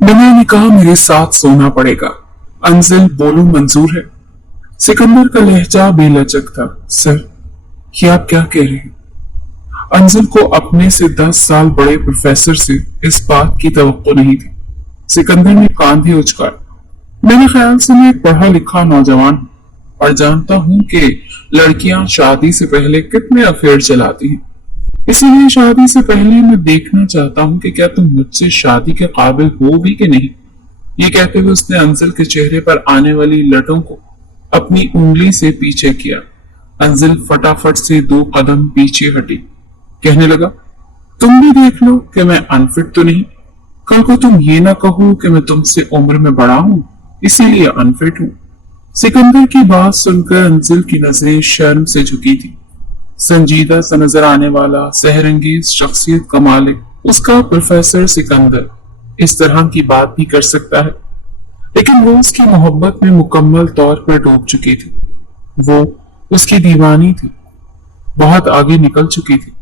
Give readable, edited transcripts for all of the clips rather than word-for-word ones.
बिना निकाह मेरे साथ सोना पड़ेगा। अंजिल बोलो मंजूर है। सिकंदर का लहजा बेलचक था। सर, ये आप क्या कह रहे हैं? अंजिल को अपने से 10 साल बड़े प्रोफेसर से इस बात की तवक्को नहीं थी। सिकंदर ने कांधे उचकाए। मेरे ख्याल से मैं एक पढ़ा लिखा नौजवान हूँ और जानता हूँ कि लड़कियां शादी से पहले कितने अफेयर चलाती हैं। इसीलिए शादी से पहले मैं देखना चाहता हूँ कि क्या तुम मुझसे शादी के काबिल हो भी कि नहीं। ये कहते हुए उसने अंजिल के चेहरे पर आने वाली लटों को अपनी उंगली से पीछे किया। अंजिल फटाफट से 2 कदम पीछे हटी। कहने लगा, तुम भी देख लो कि मैं अनफिट तो नहीं। कल को तुम ये ना कहो कि मैं तुमसे उम्र में बड़ा हूं, इसीलिए अनफिट हूं। सिकंदर की बात सुनकर अंजिल की नजरें शर्म से झुकी थी। संजीदा सा नजर आने वाला सहरंगेज शख्सियत का मालिक उसका प्रोफेसर सिकंदर इस तरह की बात भी कर सकता है, लेकिन वो उसकी मोहब्बत में मुकम्मल तौर पर डूब चुकी थी। वो उसकी दीवानी थी, बहुत आगे निकल चुकी थी।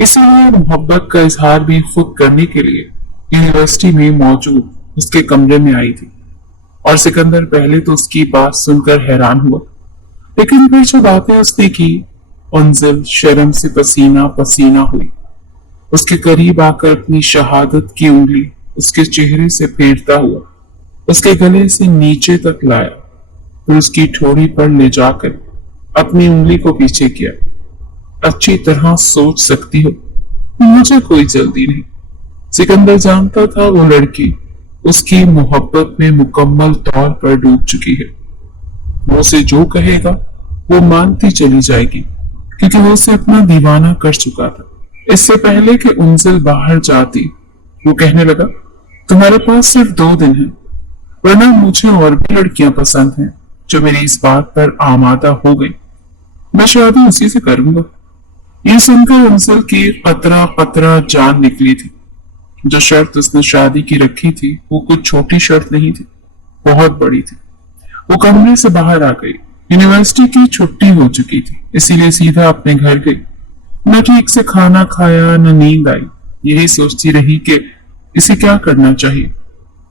इसीलिए मोहब्बत का इजहार भी खुद करने के लिए यूनिवर्सिटी में मौजूद उसके कमरे में आई थी। और सिकंदर पहले तो उसकी बात सुनकर हैरान हुआ, लेकिन फिर जो बातें उसने की, अंजिल शर्म से पसीना पसीना हुई। उसके करीब आकर अपनी शहादत की उंगली उसके चेहरे से फेरता हुआ उसके गले से नीचे तक लाया, फिर उसकी ठोड़ी पर ले जाकर अपनी उंगली को पीछे किया। अच्छी तरह सोच सकती हो, मुझे कोई जल्दी नहीं। सिकंदर जानता था वो लड़की उसकी मोहब्बत में मुकम्मल तौर पर डूब चुकी है। वो उसे जो कहेगा वो मानती चली जाएगी, क्योंकि वो उसे अपना दीवाना कर चुका था। इससे पहले कि अंजिल बाहर जाती, वो कहने लगा, तुम्हारे पास सिर्फ 2 दिन है, वरना मुझे और भी लड़कियां पसंद हैं जो मेरी इस बात पर आमादा हो गई। मैं शादी उसी से करूंगा। ये सुनकर अंजिल की कतरा कतरा जान निकली थी। जो शर्त उसने शादी की रखी थी वो कुछ छोटी शर्त नहीं थी, बहुत बड़ी थी। वो कमरे से बाहर आ गई। यूनिवर्सिटी की छुट्टी हो चुकी थी, इसीलिए सीधा अपने घर गई। न ठीक से खाना खाया, न नींद आई। यही सोचती रही कि इसे क्या करना चाहिए,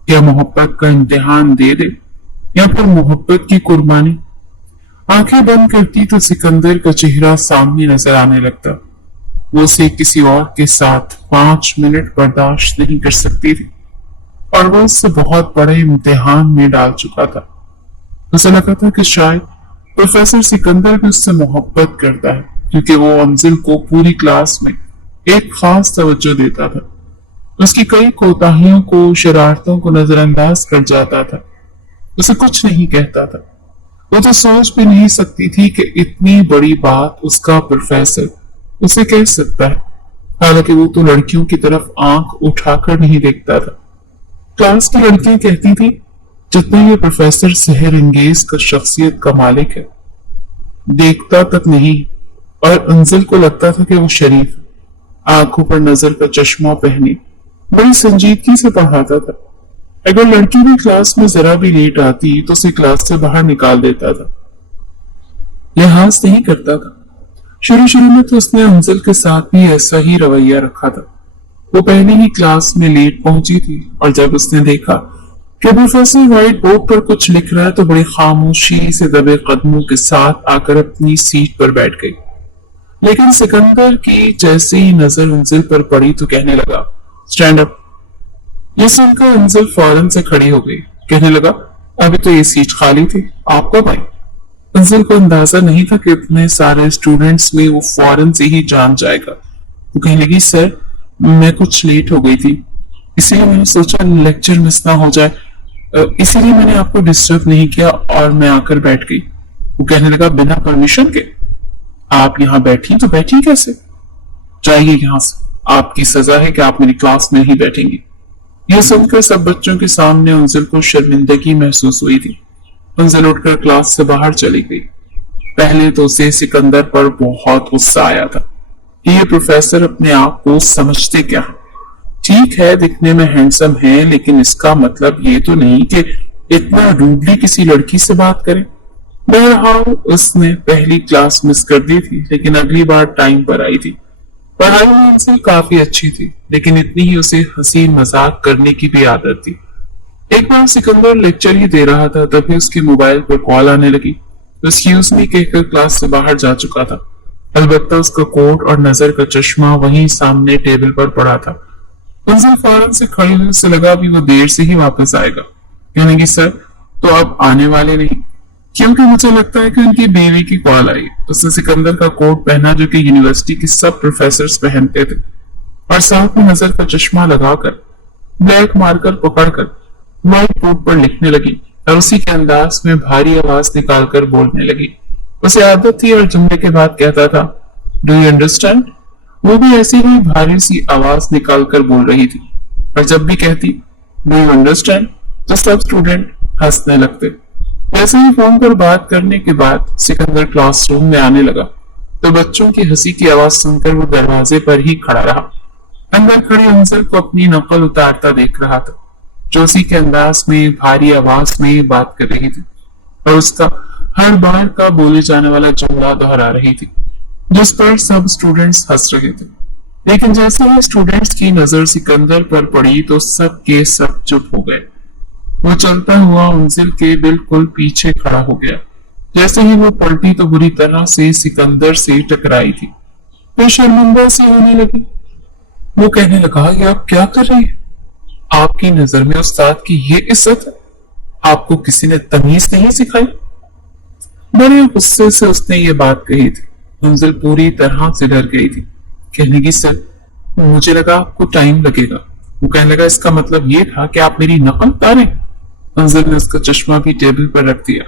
क्या मोहब्बत का इम्तिहान दे दे या फिर मोहब्बत की कुर्बानी। आंखें बंद करती तो सिकंदर का चेहरा सामने नजर आने लगता। वो उसे किसी और के साथ 5 मिनट बर्दाश्त नहीं कर सकती थी, और वो उससे बहुत बड़े इम्तिहान में डाल चुका था। उसे लगा था कि शायद प्रोफेसर सिकंदर भी उससे मोहब्बत करता है, क्योंकि वो अंजिल को पूरी क्लास में एक खास तवज्जो देता था। उसकी कई कोताहियों को, शरारतों को नजरअंदाज कर जाता था, उसे कुछ नहीं कहता था। वो तो सोच भी नहीं सकती थी कि इतनी बड़ी बात उसका प्रोफेसर उसे कह सकता है। हालांकि वो तो लड़कियों की तरफ आंख उठाकर नहीं देखता था। क्लास की लड़कियां कहती थी, जितना ये प्रोफेसर सहर अंगेज का शख्सियत का मालिक है, देखता तक नहीं। और अंजिल को लगता था कि वो शरीफ, आंखों पर नजर का चश्मा पहने बड़ी संजीदगी से पढ़ाता था। अगर लड़की भी क्लास में जरा भी लेट आती तो उसे क्लास से बाहर निकाल देता था, लिहाज नहीं करता था। शुरू शुरू में तो उसने अंजिल के साथ भी ऐसा ही रवैया रखा था। वो पहले ही क्लास में लेट पहुंची थी, और जब उसने देखा कि प्रोफेसर व्हाइट बोर्ड पर कुछ लिख रहा है तो बड़ी खामोशी से दबे कदमों के साथ आकर अपनी सीट पर बैठ गई। लेकिन सिकंदर की जैसे ही नजर अंजिल पर पड़ी तो कहने लगा, स्टैंड अप। ये सुनकर अंजिल फौरन से खड़ी हो गई। कहने लगा, अभी तो ये सीट खाली थी, आप कब आई? अंजिल को अंदाजा नहीं था कि इतने सारे स्टूडेंट्स में वो फौरन से ही जान जाएगा। तो कहने लगी, सर मैं कुछ लेट हो गई थी, इसीलिए मैंने सोचा लेक्चर मिस ना हो जाए, इसीलिए मैंने आपको डिस्टर्ब नहीं किया और मैं आकर बैठ गई। वो कहने लगा, बिना परमिशन के आप यहाँ बैठी तो बैठी कैसे? जाइए यहाँ से, आपकी सजा है कि आप मेरी क्लास में ही बैठेंगी। यह सुनकर सब बच्चों के सामने अंजिल को शर्मिंदगी महसूस हुई थी। अंजिल उठकर क्लास से बाहर चली गई। पहले तो उसे सिकंदर पर बहुत गुस्सा आया था। ये प्रोफेसर अपने आप को समझते क्या है? ठीक है, दिखने में हैंडसम है, लेकिन इसका मतलब ये तो नहीं कि इतना रूडली किसी लड़की से बात करे। बहरहाल उसने पहली क्लास मिस कर दी थी, लेकिन अगली बार टाइम पर आई थी। पढ़ाई में उनसे काफी अच्छी थी, लेकिन इतनी ही उसे हंसी मजाक करने की भी आदत थी। एक बार सिकंदर लेक्चर ही दे रहा था, तभी उसके मोबाइल पर कॉल आने लगी। एक्सक्यूज मी कहकर क्लास से बाहर जा चुका था। अलबत्ता उसका कोट और नजर का चश्मा वहीं सामने टेबल पर पड़ा था। अंजल फौरन से खड़ी हुई, उसे लगा भी वो देर से ही वापस आएगा। कहने की सर तो अब आने वाले नहीं, क्योंकि मुझे लगता है कि उनकी बीवी की कॉल आई। उसने सिकंदर का कोट पहना जो कि यूनिवर्सिटी के सब प्रोफेसर पहनते थे, और साथ में नजर का चश्मा लगाकर ब्लैक मार्कर पकड़कर व्हाइट बोर्ड पर लिखने लगी और उसी के अंदाज में भारी आवाज निकालकर बोलने लगी। उसे आदत थी और जुमले के बाद कहता था, डू यू अंडरस्टैंड? वो भी ऐसी ही भारी सी आवाज निकालकर बोल रही थी, और जब भी कहती डू यू अंडरस्टैंड तो सब स्टूडेंट हंसने लगते। वैसे ही फोन पर बात करने के बाद सिकंदर क्लासरूम में आने लगा तो बच्चों की हंसी की आवाज सुनकर वो दरवाजे पर ही खड़ा रहा। अंदर खड़ी अंजल को अपनी नकल उतारता देख रहा था, जो उसी के अंदाज में भारी आवाज में बात कर रही थी और उसका हर बार का बोले जाने वाला जुमला दोहरा रही थी, जिस पर सब स्टूडेंट्स हंस रहे थे। लेकिन जैसे ही स्टूडेंट्स की नजर सिकंदर पर पड़ी तो सब के सब चुप हो गए। वो चलता हुआ अंजल के बिल्कुल पीछे खड़ा हो गया। जैसे ही वो पलटी तो बुरी तरह से सिकंदर से टकराई थी। वो शर्मिंदा सी होने लगी। वो कहने लगा, ये आप क्या कर रही हैं? आपकी नजर में उस्ताद की ये इज्जत है? आपको किसी ने तमीज नहीं सिखाई? बड़े गुस्से से उसने ये बात कही थी। अंजल पूरी तरह से डर गई थी। कहने की सर मुझे लगा आपको टाइम लगेगा। वो कहने लगा, इसका मतलब ये था कि आप मेरी नकल उतारें? अंजल ने उसका चश्मा भी टेबल पर रख दिया,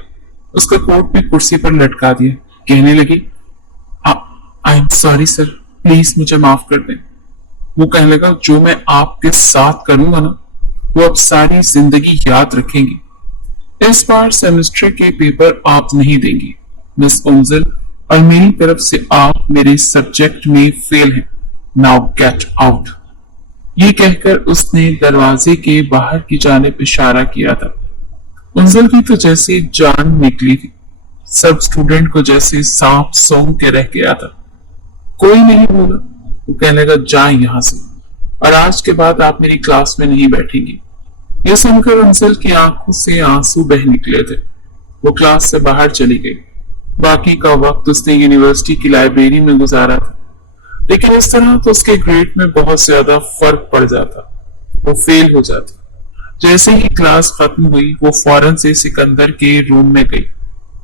उसका कोट भी कुर्सी पर लटका दिया। कहने लगी, I am sorry sir, please मुझे माफ कर दें। वो कहने लगा, जो मैं आपके साथ करूंगा ना वो अब सारी जिंदगी याद रखेंगी। इस बार सेमेस्टर के पेपर आप नहीं देंगी मिस अंजल, और मेरी तरफ से आप मेरे सब्जेक्ट में फेल हैं। Now get out. ये कहकर उसने दरवाजे के बाहर की जानिब इशारा किया था। अंजल की तो जैसे जान निकली थी। सब स्टूडेंट को जैसे सांप सूंघ के रह गया था। कोई नहीं बोला। वो कहने लगा, जाए यहां से, और आज के बाद आप मेरी क्लास में नहीं बैठेंगी। यह सुनकर अंजल की आंखों से आंसू बह निकले थे। वो क्लास से बाहर चली गई। बाकी का वक्त उसने यूनिवर्सिटी की लाइब्रेरी में गुजारा था, लेकिन इस तरह तो उसके ग्रेड में बहुत ज्यादा फर्क पड़ जाता। वो फेल हो जाती। जैसे ही क्लास खत्म हुई वो फौरन से सिकंदर के रूम में गई।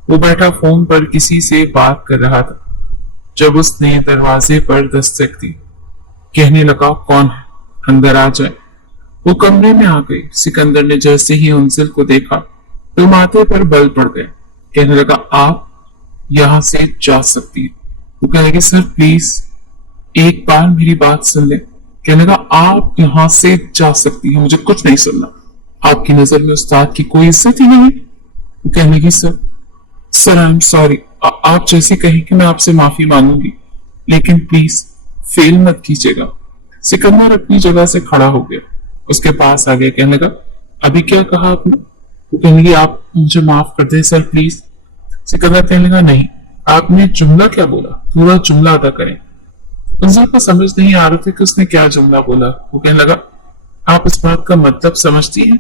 वो बैठा फोन पर किसी से बात कर रहा था जब उसने दरवाजे पर दस्तक दी। कहने लगा, कौन है? अंदर आ जाए। वो कमरे में आ गई। सिकंदर ने जैसे ही अंजल को देखा तो माथे पर बल पड़ गए। कहने लगा, आप यहां से जा सकती है। वो कहने लगी, सर प्लीज एक बार मेरी बात सुन ले। कहने लगा, आप यहां से जा सकती है, मुझे कुछ नहीं सुनना। आपकी नजर में उस्ताद की कोई इज्जत ही नहीं। वो कहने लगी, सर आई एम सॉरी, आप जैसे कहें कि मैं आपसे माफी मांगूंगी, लेकिन प्लीज फेल मत कीजिएगा। सिकंदर अपनी जगह से खड़ा हो गया, उसके पास आ गया। कहने लगा, अभी क्या कहा आपने? वो कहने लगी, आप मुझे माफ कर दे सर प्लीज। सिकंदर कहने लगा, नहीं, आपने जुमला क्या बोला? पूरा जुमला अदा करें। अंजल को समझ नहीं आ रहा था कि उसने क्या जुमला बोला। वो कहने लगा, आप इस बात का मतलब समझती हैं?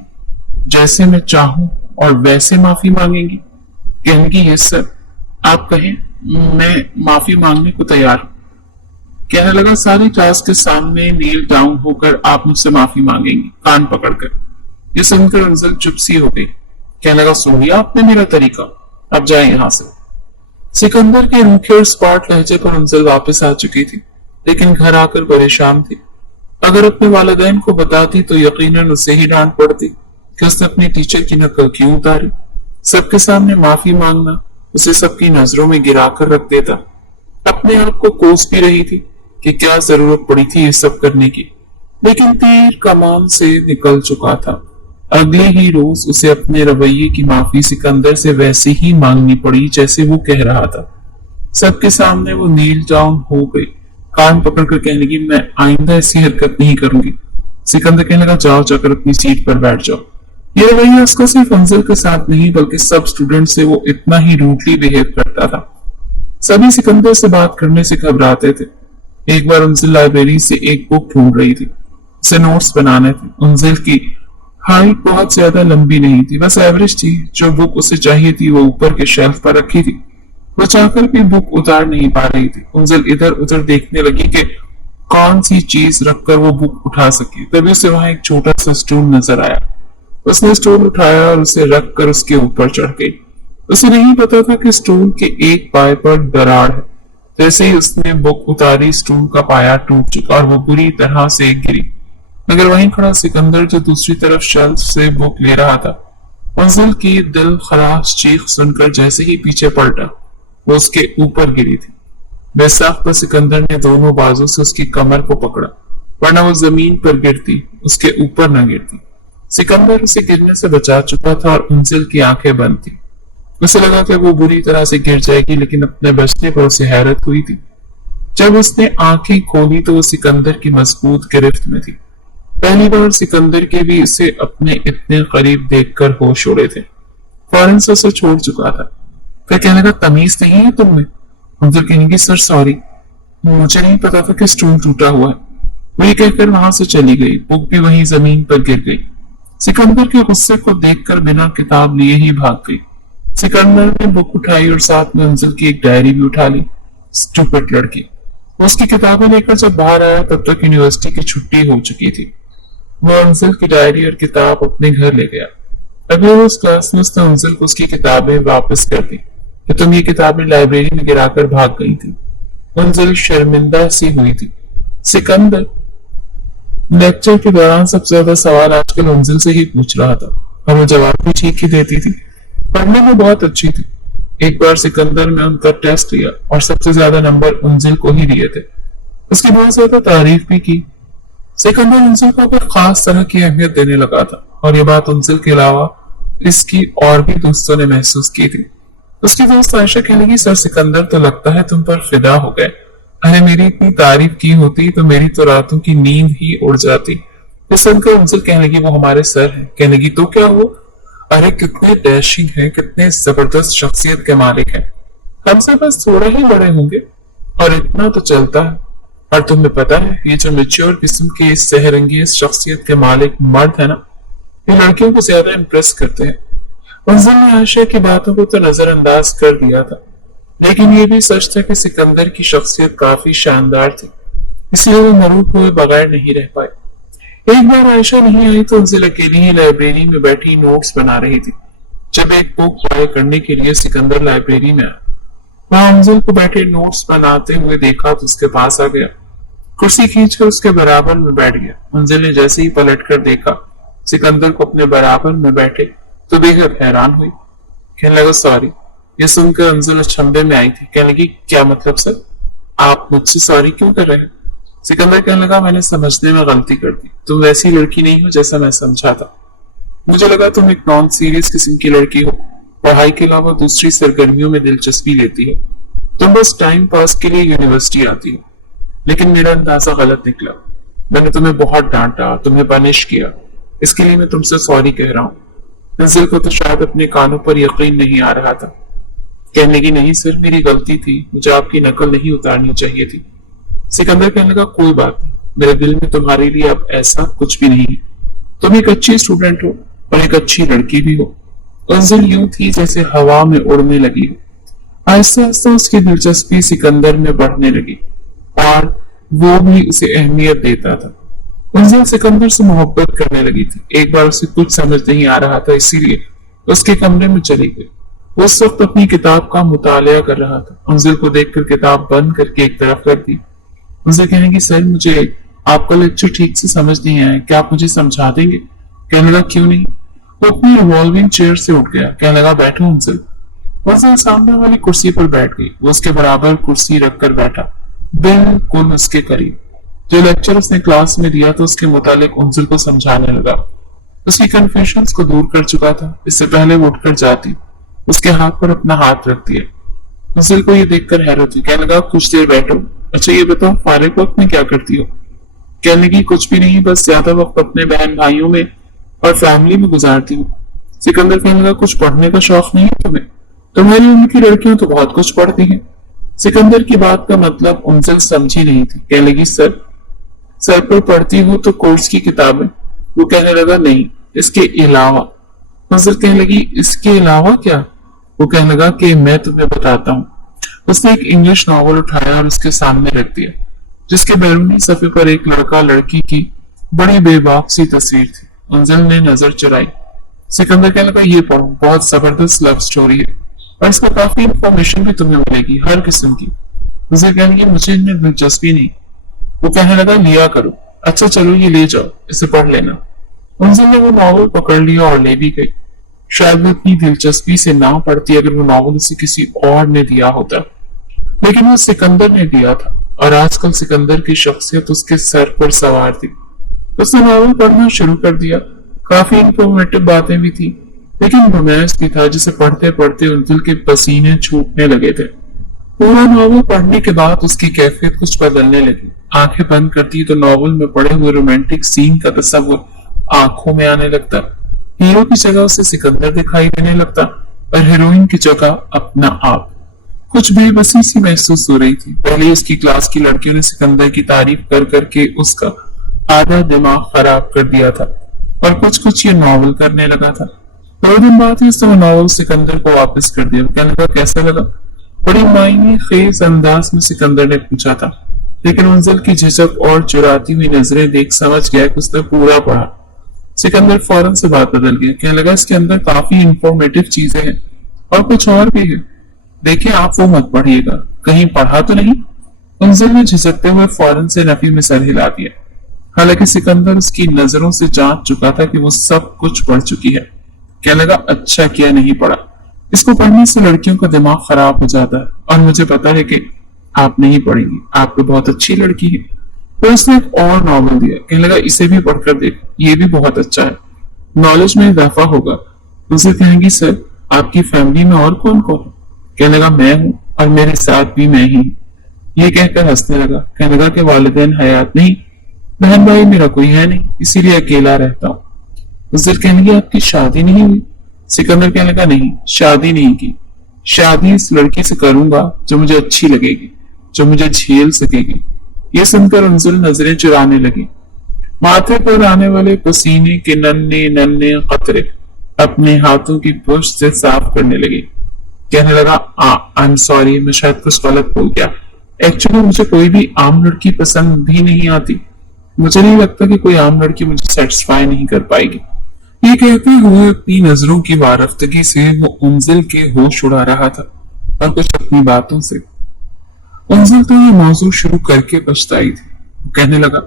जैसे मैं चाहूं और वैसे माफी मांगेंगी? कहने की, यस सर, आप कहें, मैं माफी मांगने को तैयार हूं। कहने लगा, सारी क्लास के सामने नील डाउन होकर आप मुझसे माफी मांगेंगी, कान पकड़कर। ये सुनकर अंजल चुप सी हो गई। कहने लगा, सुन लिया आपने मेरा तरीका, अब जाए यहां से। सिकंदर के रूखे और स्पॉट लहजे पर अंजल वापस आ चुकी थी, लेकिन घर आकर परेशान थी। अगर अपने वालिदैन को बताती तो यकीनन उसे ही डांट पड़ती कि उसने अपने टीचर की नकल क्यों उतारी। सबके सामने माफी मांगना उसे सबकी नजरों में गिराकर रख देता। अपने आप को कोस भी रही थी कि क्या जरूरत पड़ी थी ये सब करने की, लेकिन तीर कमान से निकल चुका था। अगले ही रोज उसे अपने रवैये की माफी सिकंदर से वैसे ही मांगनी पड़ी जैसे वो कह रहा था। सबके सामने वो नील डाउन हो गई, कान पकड़कर कहने लगी, मैं आइंदा ऐसी हरकत नहीं करूंगी। सिकंदर कहने लगा, जाओ जाकर अपनी सीट पर बैठ जाओ। ये रवैया उसका सिर्फ अंजल के साथ नहीं बल्कि सब स्टूडेंट से वो इतना ही रूडली बिहेव करता था। सभी सिकंदर से बात करने से घबराते थे। एक बार अंजल लाइब्रेरी से एक बुक ढूंढ रही थी, उसे नोट्स बनाने थे। अंजल की हाइट बहुत ज्यादा लंबी नहीं थी, बस एवरेज थी। जो बुक उसे चाहिए थी वो ऊपर के शेल्फ पर रखी थी। वो चाहकर भी बुक उतार नहीं पा रही थी। उंजल इधर उधर देखने लगी कि कौन सी चीज रखकर वो बुक उठा सके। तभी उसे वहां एक छोटा सा स्टूल नजर आया। उसने स्टूल उठाया और उसे रखकर उसके ऊपर चढ़ गई। उसे नहीं पता था कि स्टूल के एक पाए पर दरार है। जैसे ही उसने बुक उतारी, स्टूल का पाया टूट चुका और वो बुरी तरह से गिरी। मगर वहीं खड़ा सिकंदर, जो दूसरी तरफ शेल्फ से बुक ले रहा था, मंजिल की दिल खराश चीख सुनकर जैसे ही पीछे पलटा, वो उसके ऊपर गिरी थी। बैसाख पर सिकंदर ने दोनों बाजू से उसकी कमर को पकड़ा, वरना वो जमीन पर गिरती, उसके ऊपर न गिरती। सिकंदर उसे गिरने से बचा चुका था और मंजिल की आंखें बंद थी। उसे लगा कि वो बुरी तरह से गिर जाएगी, लेकिन अपने बचने पर उसे हैरत हुई थी। जब उसने आंखें खोली तो वो सिकंदर की मजबूत गिरफ्त में थी। पहली बार सिकंदर के भी इसे अपने इतने करीब देखकर होश उड़े थे। फौरन से उसे छोड़ चुका था। फिर कहने का तमीज नहीं है तुम में। मंजिल कहने की सर सॉरी, मुझे नहीं पता था कि स्टूल टूटा हुआ है। वही कहकर वहां से चली गई। बुक भी वहीं जमीन पर गिर गई। सिकंदर के गुस्से को देखकर बिना किताब लिए ही भाग गई। सिकंदर ने बुक उठाई और साथ में मंजिल की एक डायरी भी उठा ली। स्टूपिड लड़की। वो उसकी किताबें लेकर जब बाहर आया तब तक यूनिवर्सिटी की छुट्टी हो चुकी थी। वो मंजिल की डायरी और किताब अपने घर ले गया। अगले रोज क्लास में उसने मंजिल को उसकी किताबें वापस कर दी कि तुम ये किताबें लाइब्रेरी में गिराकर भाग गई थी। मंजिल शर्मिंदा सी हुई थी। सिकंदर लेक्चर के दौरान सबसे ज्यादा सवाल आजकल मंजिल से ही पूछ रहा था और वो जवाब भी ठीक ही देती थी। पढ़ने में बहुत अच्छी थी। एक बार सिकंदर ने उनका टेस्ट लिया और सबसे ज्यादा नंबर मंजिल को ही दिए थे। उसकी बहुत ज्यादा तारीफ भी की। सिकंदर मंजिल को कोई खास तरह की अहमियत देने लगा था और ये बात मंजिल के अलावा इसकी और भी दोस्तों ने महसूस की थी। उसकी दोस्त आयशा कहने लगी, सर सिकंदर तो लगता है तुम पर फिदा हो गए। अरे मेरी इतनी तारीफ की होती तो मेरी तो रातों की नींद ही उड़ जाती। इस सुनकर मंजिल कहने लगी, वो हमारे सर है। कहने लगी तो क्या हुआ? अरे कितने डैशिंग है, कितने जबरदस्त शख्सियत के मालिक हैं। हमसे बस थोड़ा ही बड़े होंगे और इतना तो चलता है। और तुम्हें पता है ये जो मेच्योर किस्म के इस सहरंगेज शख्सियत के मालिक मर्द है ना, ये लड़कियों को ज्यादा इम्प्रेस करते हैं। मंजिल ने आयशा की बातों को तो नजरअंदाज कर दिया था, लेकिन ये भी सच था कि सिकंदर की शख्सियत काफी शानदार थी, इसलिए वो मरूब हुए बगैर नहीं रह पाए। एक बार आयशा नहीं आई तो मंजिल अकेली ही लाइब्रेरी में बैठी नोट्स बना रही थी। जब एक बुक बाय करने के लिए सिकंदर लाइब्रेरी में आया, वहां मंजिल को बैठे नोट्स बनाते हुए देखा तो उसके पास आ गया। कुर्सी खींचकर उसके बराबर में बैठ गया। मंजिल ने जैसे ही पलटकर देखा सिकंदर को अपने बराबर में बैठे तो बेहद हैरान हुई। कहने लगा सॉरी। ये सुनकर मंजिल अचंभे में आई थी। कहने लगी, क्या मतलब सर? आप मुझसे सॉरी क्यों कर रहे हैं? सिकंदर कहने लगा, मैंने समझने में गलती कर दी। तुम वैसी लड़की नहीं हो जैसा मैं समझा था। मुझे लगा तुम एक नॉन सीरियस किस्म की लड़की हो, पढ़ाई के अलावा दूसरी सरगर्मियों में दिलचस्पी लेती हो। तुम बस टाइम पास के लिए यूनिवर्सिटी आती हो। लेकिन मेरा अंदाजा गलत निकला। मैंने तुम्हें बहुत डांटा, तुम्हें पनिश किया। इसके लिए मैं तुमसे सॉरी कह रहा हूँ। मंजिल को तो शायद अपने कानों पर यकीन नहीं आ रहा था। कहने की, नहीं सर मेरी गलती थी, मुझे आपकी नकल नहीं उतारनी चाहिए थी। सिकंदर कहने लगा, कोई बात नहीं, मेरे दिल में तुम्हारे लिए अब ऐसा कुछ भी नहीं है। तुम एक अच्छी स्टूडेंट हो और एक अच्छी लड़की भी हो। मंजिल यूं थी जैसे हवा में उड़ने लगी हो। आहिस्ता आहिस्ता उसकी दिलचस्पी सिकंदर में बढ़ने लगी और वो भी उसे अहमियत देता था। मंजिल सिकंदर से मोहब्बत करने लगी थी। एक बार उसे कुछ समझ नहीं आ रहा था, इसीलिए उसके कमरे में चली गई। उस वक्त अपनी किताब का मुतालिया कर रहा था। मंजिल को देखकर किताब बंद करके एक तरफ कर दी। मुझे कहने की, सर मुझे आपका लेक्चर ठीक से समझ नहीं आया, क्या आप मुझे समझा देंगे? कहने लगा, क्यों नहीं। वो अपनी रिवॉल्विंग चेयर से उठ गया। कहने लगा, बैठो मंजिल। मंजिल सामने वाली कुर्सी पर बैठ गई। वो उसके बराबर कुर्सी रखकर बैठा, बिल्कुल उसके करीब। जो लेक्चर उसने क्लास में दिया था उसके मुतालिक मंजिल को समझाने लगा। उसकी कंफ्यूजन को दूर कर चुका था। इससे पहले वो उठकर जाती, उसके हाथ पर अपना हाथ रख दिया। मंजिल को ये देखकर हैरत हुई। कहने लगा, कुछ देर बैठो। अच्छा ये बताओ फारिग वक्त में क्या करती हो? कहने की, कुछ भी नहीं, बस ज्यादा वक्त अपने बहन भाइयों में और फैमिली में गुजारती हूँ। सिकंदर कहने लगा, कुछ पढ़ने का शौक नहीं है तुम्हें? तुम्हारी उम्र की लड़कियां तो बहुत कुछ पढ़ती हैं। सिकंदर की बात का मतलब मंजिल समझी नहीं थी। कहने लगी, सर पर पढ़ती हूँ तो कोर्स की किताबें। वो कहने लगा, नहीं, इसके अलावा। मंजिल कहने लगी, इसके अलावा क्या? वो कहने लगा कि मैं तुम्हें बताता हूँ। उसने एक इंग्लिश नॉवल उठाया और उसके सामने रख दिया, जिसके बैरूनी सफ़े पर एक लड़का लड़की की बड़ी बेबाक सी तस्वीर थी। मंजिल ने नजर चुराई। सिकंदर कहने लगा, ये पढ़ो, बहुत जबरदस्त लव स्टोरी है और इसमें काफी इंफॉर्मेशन भी तुम्हें मिलेगी, हर किस्म की। मंजिल कहने लगी, मुझे इनमें दिलचस्पी नहीं। वो कहने लगा, लिया करो। अच्छा चलो, ये ले जाओ, इसे पढ़ लेना। मंजिल ने वो नॉवल पकड़ लिया और ले भी गई। शायद वो इतनी दिलचस्पी से ना पढ़ती अगर वो नॉवल उसे किसी और ने दिया होता, लेकिन वो सिकंदर ने दिया था और आजकल सिकंदर की शख्सियत उसके सर पर सवार थी। उसने नॉवल पढ़ना शुरू कर दिया। काफी इंफॉर्मेटिव बातें भी थी, लेकिन रोमांस भी था जिसे पढ़ते पढ़ते उनके के पसीने छूटने लगे थे। पूरा नॉवल पढ़ने के बाद उसकी कैफियत कुछ बदलने लगी। आंखें बंद करती तो नॉवल में पड़े हुए रोमांटिक सीन का तस्वुर आंखों में आने लगता। हीरो की जगह उसे सिकंदर दिखाई देने लगता और हीरोइन की जगह अपना आप। कुछ बेबसी सी महसूस हो रही थी। पहले उसकी क्लास की लड़कियों ने सिकंदर की तारीफ कर करके उसका आधा दिमाग खराब कर दिया था और कुछ कुछ ये नॉवल करने लगा था। 2 दिन बाद ही उसने नॉवल सिकंदर को वापस कर दिया। कहने लगा, कैसा लगा? बड़ी मायने खेज अंदाज में सिकंदर ने पूछा था, लेकिन मंजिल की झिझक और चुराती हुई नजरें देख समझ गया कि उसने पूरा पढ़ा। सिकंदर फौरन से बात बदल गया। कहने लगा, इसके अंदर काफी इंफॉर्मेटिव चीजें हैं और कुछ और भी है। देखिए, आप वो मत पढ़िएगा, कहीं पढ़ा तो नहीं? मंजिल ने झिझकते हुए फौरन से नफी में सर हिला दिया। हालांकि सिकंदर उसकी नजरों से जांच चुका था कि वो सब कुछ पढ़ चुकी है। कहने लगा, अच्छा किया नहीं पढ़ा, इसको पढ़ने से लड़कियों का दिमाग खराब हो जाता है और मुझे पता है कि आप नहीं पढ़ेंगी, आप तो बहुत अच्छी लड़की है। तो उसने एक और नॉवल दिया। कहने लगा, इसे भी पढ़कर देख, ये भी बहुत अच्छा है, नॉलेज में इजाफा होगा। उनसे कहेंगी, सर आपकी फैमिली में और कौन कौन है? कहने लगा, मैं हूँ और मेरे साथ भी मैं ही। ये कहकर हंसने लगा। कहने लगा कि वालिदैन हयात नहीं, बहन भाई मेरा कोई है नहीं, इसीलिए अकेला रहता हूँ। उजर कहने लगी, आपकी शादी नहीं हुई? सिकंदर कहने लगा, नहीं, शादी नहीं की। शादी इस लड़की से करूंगा जो मुझे अच्छी लगेगी, जो मुझे झेल सकेगी। ये सुनकर उनजुल नजरें चुराने लगी। माथे पर आने वाले पसीने के नन्हे नन्हे कतरे अपने हाथों की पुष्ट से साफ करने लगी। कहने लगा, आई एम सॉरी, मैं शायद कुछ गलत बोल गया। एक्चुअली मुझे कोई भी आम लड़की पसंद भी नहीं आती। मुझे नहीं लगता कि कोई आम लड़की मुझे सेटिस्फाई नहीं कर पाएगी। ये कहते हुए अपनी नजरों की वारफ्तगी से वो उनजिल के होश उड़ा रहा था और कुछ अपनी बातों से। उनजिल तो ये मौजू शुरू करके पछताई थी। कहने लगा,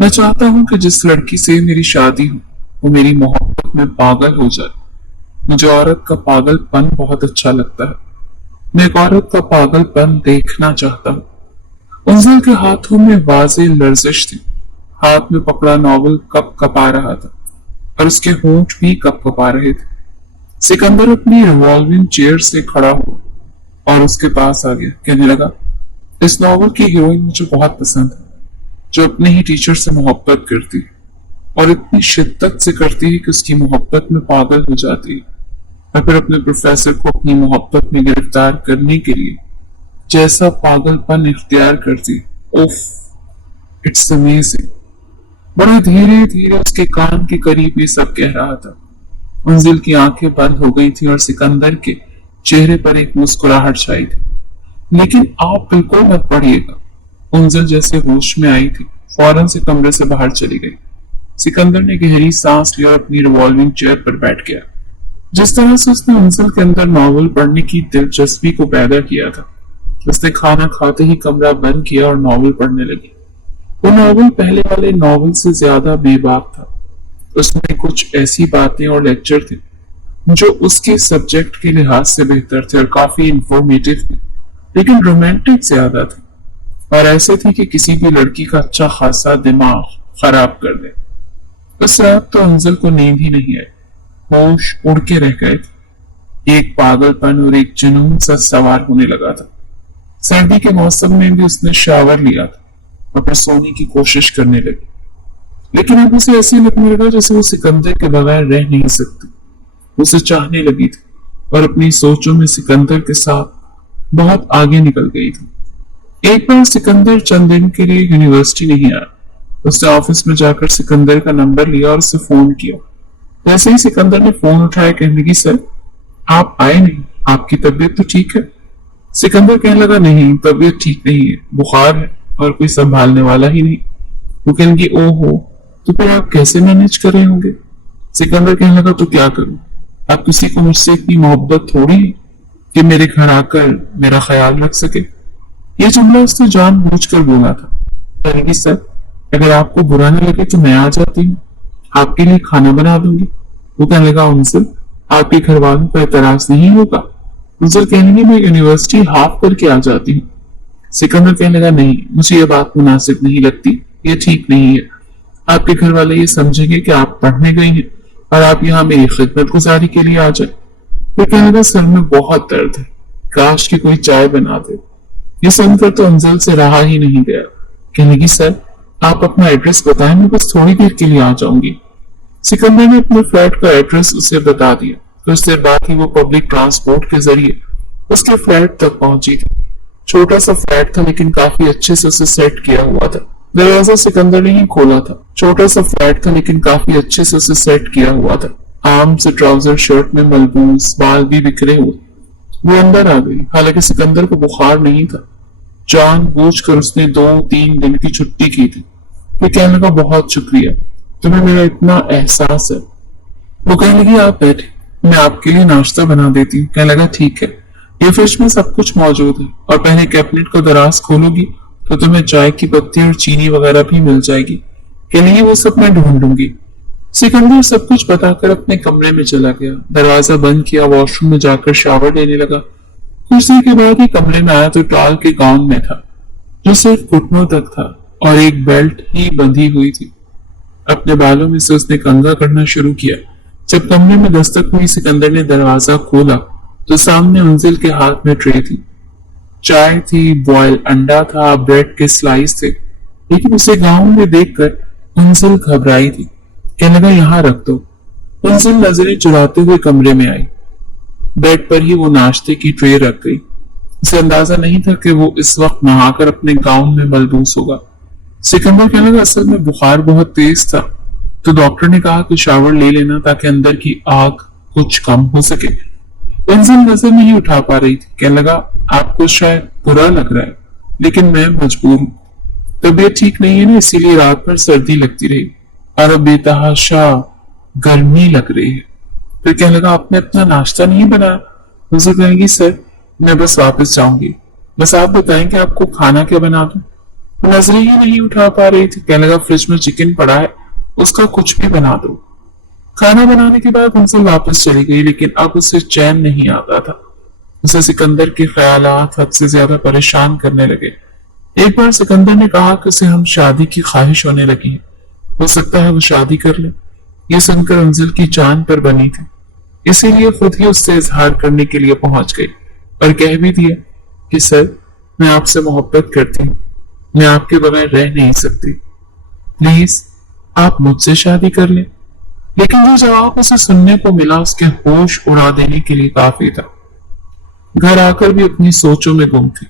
मैं चाहता हूँ कि जिस लड़की से मेरी शादी हो वो मेरी मोहब्बत में पागल हो जाए। मुझे औरत का पागलपन बहुत अच्छा लगता है। मैं एक औरत का पागलपन देखना चाहता हूँ। उनजिल के हाथों में वाज़ेह लर्जिश थी। हाथ में पकड़ा नॉवल कप कपा रहा था और उसके होंठ भी कप कपा रहे थे। सिकंदर अपनी रिवॉल्विंग चेयर से खड़ा हुआ और उसके पास आ गया। कहने लगा, इस नॉवल की हीरोइन मुझे बहुत पसंद है, जो अपने ही टीचर से मोहब्बत करती है और इतनी शिद्दत से करती है कि उसकी मोहब्बत में पागल हो जाती है और फिर अपने प्रोफेसर को अपनी मोहब्बत में गिरफ्तार करने के लिए जैसा पागलपन इख्तियार करती है। उफ, इट्स अमेजिंग। बड़े धीरे धीरे उसके कान के करीब ये सब कह रहा था। उनजिल की आंखें बंद हो गई थी और सिकंदर के चेहरे पर एक मुस्कुराहट छाई थी। लेकिन आप बिल्कुल मत पढ़िएगा। उनजिल जैसे होश में आई थी, फौरन से कमरे से बाहर चली गई। सिकंदर ने गहरी सांस ली और अपनी रिवॉल्विंग चेयर पर बैठ गया। जिस तरह से उसने उनजिल के अंदर नॉवल पढ़ने की दिलचस्पी को पैदा किया था, उसने खाना खाते ही कमरा बंद किया और नॉवल पढ़ने लगी। वो नॉवल पहले वाले नॉवल से ज्यादा बेबाक था। उसमें कुछ ऐसी बातें और लेक्चर थे जो उसके सब्जेक्ट के लिहाज से बेहतर थे और काफी इंफॉर्मेटिव थे, लेकिन रोमांटिक ज्यादा थे और ऐसे थे कि किसी भी लड़की का अच्छा खासा दिमाग खराब कर दे। उस रात तो उनजिल को नींद ही नहीं आई। होश उड़ के रह गए थे। एक पागलपन और एक जुनून सा सवार होने लगा था। सर्दी के मौसम में भी उसने शावर लिया था और फिर सोने की कोशिश करने लगी, लेकिन अब उसे ऐसे लगने लगा जैसे वो सिकंदर के बगैर रह नहीं सकती। उसे चाहने लगी थी और अपनी सोचों में सिकंदर के साथ बहुत आगे निकल गई थी। एक बार सिकंदर चंद दिन के लिए यूनिवर्सिटी नहीं आया। उसने ऑफिस में जाकर सिकंदर का नंबर लिया और उसे फोन किया। जैसे ही सिकंदर ने फोन उठाया कहने लगी, सर आप आए नहीं, आपकी तबीयत तो ठीक है? सिकंदर कहने लगा, नहीं तबीयत ठीक नहीं है, बुखार है और कोई संभालने वाला ही नहीं। वो कहने लगी, ओहो, तो फिर आप कैसे मैनेज कर रहे होंगे? सिकंदर कहने लगा, तो क्या करूं, आप किसी को मुझसे इतनी मोहब्बत थोड़ी है कि मेरे घर आकर मेरा ख्याल रख सके। ये जुमला उसने जानबूझकर बोला था। कहेगी, सर अगर आपको बुरा न लगे तो मैं आ जाती हूँ, आपके लिए खाना बना दूंगी। वो कहने लगा, उनसे आपके घर वालों का एतराज नहीं होगा? उनसे कहने लगी, मैं यूनिवर्सिटी हाफ करके आ जाती हूँ। सिकंदर कहने लगा, नहीं मुझे ये बात मुनासिब नहीं लगती, ये ठीक नहीं है। आपके घर वाले ये समझेंगे कि आप पढ़ने गई हैं और आप यहाँ मेरी खिदमत गुजारी के लिए आ जाए। फिर कहने लगा, सर में बहुत दर्द है, काश की कोई चाय बना दे। ये सुनकर तो अंजल से रहा ही नहीं गया। कहने लगी, सर आप अपना एड्रेस बताएं, मैं बस थोड़ी देर के लिए आ जाऊंगी। सिकंदर ने अपने फ्लैट का एड्रेस उसे बता दिया। कुछ देर बाद ही वो पब्लिक ट्रांसपोर्ट के जरिए उसके फ्लैट तक पहुंची थी। छोटा सा फ्लैट था लेकिन काफी अच्छे से उसे सेट किया हुआ था। दरवाजा सिकंदर ने ही खोला था। छोटा सा फ्लैट था लेकिन काफी अच्छे से उसे सेट किया हुआ था। आम से ट्राउजर शर्ट में मलबूस, बाल भी बिखरे हुए। वो अंदर आ गई। हालांकि सिकंदर को बुखार नहीं था। जानबूझकर उसने 2-3 दिन की छुट्टी की थी। फिर कहने लगा, बहुत शुक्रिया, तुम्हें मेरा इतना एहसास है। वो कहने लगी, आप बैठे, मैं आपके लिए नाश्ता बना देती हूँ। कहने लगा, ठीक है, ये फ्रिज में सब कुछ मौजूद है और पहले कैबिनेट को दराज खोलोगी तो तुम्हें चाय की पत्ती और चीनी वगैरह भी मिल जाएगी। कहने लगी, वो सब मैं ढूंढ लूंगी। सिकंदर सब कुछ बताकर अपने कमरे में चला गया। दरवाजा बंद किया, वॉशरूम में जाकर शावर लेने लगा। कुछ देर के बाद ही कमरे में आया तो टाल के गाउन में था जो सिर्फ घुटनों तक था और एक बेल्ट ही बंधी हुई थी। अपने बालों में से उसने कंघा करना शुरू किया। जब कमरे में दस्तक हुई, सिकंदर ने दरवाजा खोला तो सामने अंजिल के हाथ में ट्रे थी। चाय थी, बॉयल अंडा था, ब्रेड के स्लाइस थे। लेकिन उसे गाउन में देखकर अंजिल घबराई थी। कहने लगा, यहाँ रख दो। अंजिल नजरें चुराते हुए कमरे में आई। बेड पर ही वो नाश्ते की ट्रे रख गई। उसे अंदाजा नहीं था कि वो इस वक्त नहाकर अपने गाउन में मलबूस होगा। सिकंदर कहने लगा, असल में बुखार बहुत तेज था तो डॉक्टर ने कहा कि शावर ले लेना ताकि अंदर की आग कुछ कम हो सके। अंजिल नजर नहीं उठा पा रही थी। कहने लगा, आपको शायद बुरा लग रहा है लेकिन मैं मजबूर हूँ। तबीयत ठीक नहीं है ना, इसीलिए रात भर सर्दी लगती रही और अब बेतहाशा गर्मी लग रही है। फिर कहने लगा, आपने अपना नाश्ता नहीं बनाया? मुझे कहेंगी, सर मैं बस वापस जाऊंगी, बस आप बताएं कि आपको खाना क्या बना दूं? नजरें ही नहीं उठा पा रही थी। कहने लगा, फ्रिज में चिकन पड़ा है, उसका कुछ भी बना दो। खाना बनाने के बाद उनसे वापस चली गई लेकिन अब उसे चैन नहीं आता था। उसे सिकंदर के ख्यालात हद से ज्यादा परेशान करने लगे। एक बार सिकंदर ने कहा कि उसे हम शादी की ख्वाहिश होने लगी है, हो सकता है वो शादी कर ले। ये सुनकर अंजिल की जान पर बनी थी, इसीलिए खुद ही उससे इजहार करने के लिए पहुंच गई और कह भी दिया कि सर मैं आपसे मोहब्बत करती हूँ, मैं आपके बगैर रह नहीं सकती, प्लीज आप मुझसे शादी कर लें। लेकिन जो जवाब उसे सुनने को मिला उसके होश उड़ा देने के लिए काफी था। घर आकर भी अपनी सोचों में गुम थी।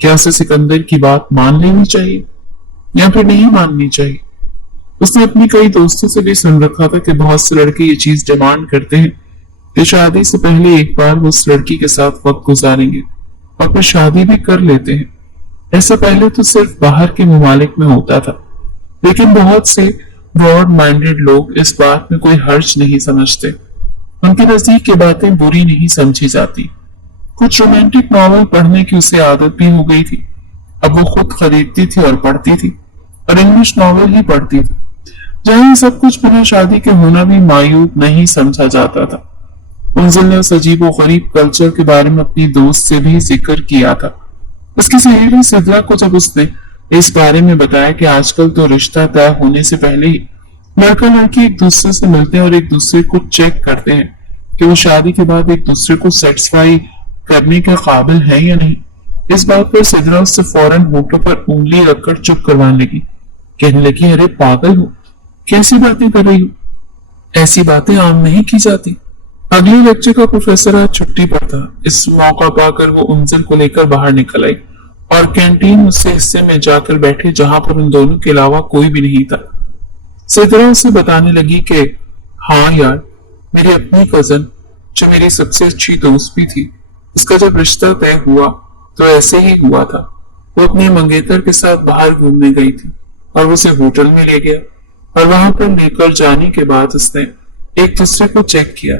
क्या उसे सिकंदर की बात मान लेनी चाहिए या फिर नहीं माननी चाहिए? उसने अपनी कई दोस्तों से भी सुन रखा था कि बहुत से लड़के ये चीज डिमांड करते हैं कि शादी से पहले एक बार वो उस लड़की के साथ वक्त गुजारेंगे और फिर शादी भी कर लेते हैं। ऐसा पहले तो सिर्फ बाहर के ममालिक में होता था, लेकिन बहुत से ब्रॉड माइंडेड लोग इस बात में कोई हर्ज नहीं समझते। उनके नजदीक ये बातें बुरी नहीं समझी जाती। कुछ रोमांटिक नॉवल पढ़ने की उसे आदत भी हो गई थी। अब वो खुद खरीदती थी और पढ़ती थी और इंग्लिश नॉवल ही पढ़ती थी, जहां सब कुछ बिना शादी के होना भी मायूब नहीं समझा जाता था। अंजिल ने उस अजीब व गरीब कल्चर के बारे में अपनी दोस्त से भी जिक्र किया था। उसकी सहेली सिद्रा को जब उसने इस बारे में बताया कि आजकल तो रिश्ता तय होने से पहले ही लड़का लड़की एक दूसरे से मिलते हैं और एक दूसरे को चेक करते हैं कि वो शादी के बाद एक दूसरे को सेटिस्फाई करने के काबिल है या नहीं, इस बात पर सिद्रा उससे फौरन होठों पर उंगली रखकर चुप करवाने लगी। कहने लगी, अरे पागल हो, कैसी बातें कर रही हो, ऐसी बातें आम नहीं की जाती। अगले लेक्चर का प्रोफेसर आज छुट्टी पर था। इस मौका पाकर वो अंजिल को लेकर बाहर निकल आई और कैंटीन उससे हिस्से में जाकर बैठे जहां पर उन दोनों के अलावा कोई भी नहीं था। सिद्रा उसे बताने लगी कि हाँ यार, मेरी अपनी कजन जो मेरी सबसे अच्छी दोस्त भी थी, उसका जब रिश्ता तय हुआ तो ऐसे ही हुआ था। वो अपने मंगेतर के साथ बाहर घूमने गई थी और उसे होटल में ले गया, और वहां पर लेकर जाने के बाद उसने एक दूसरे को चेक किया।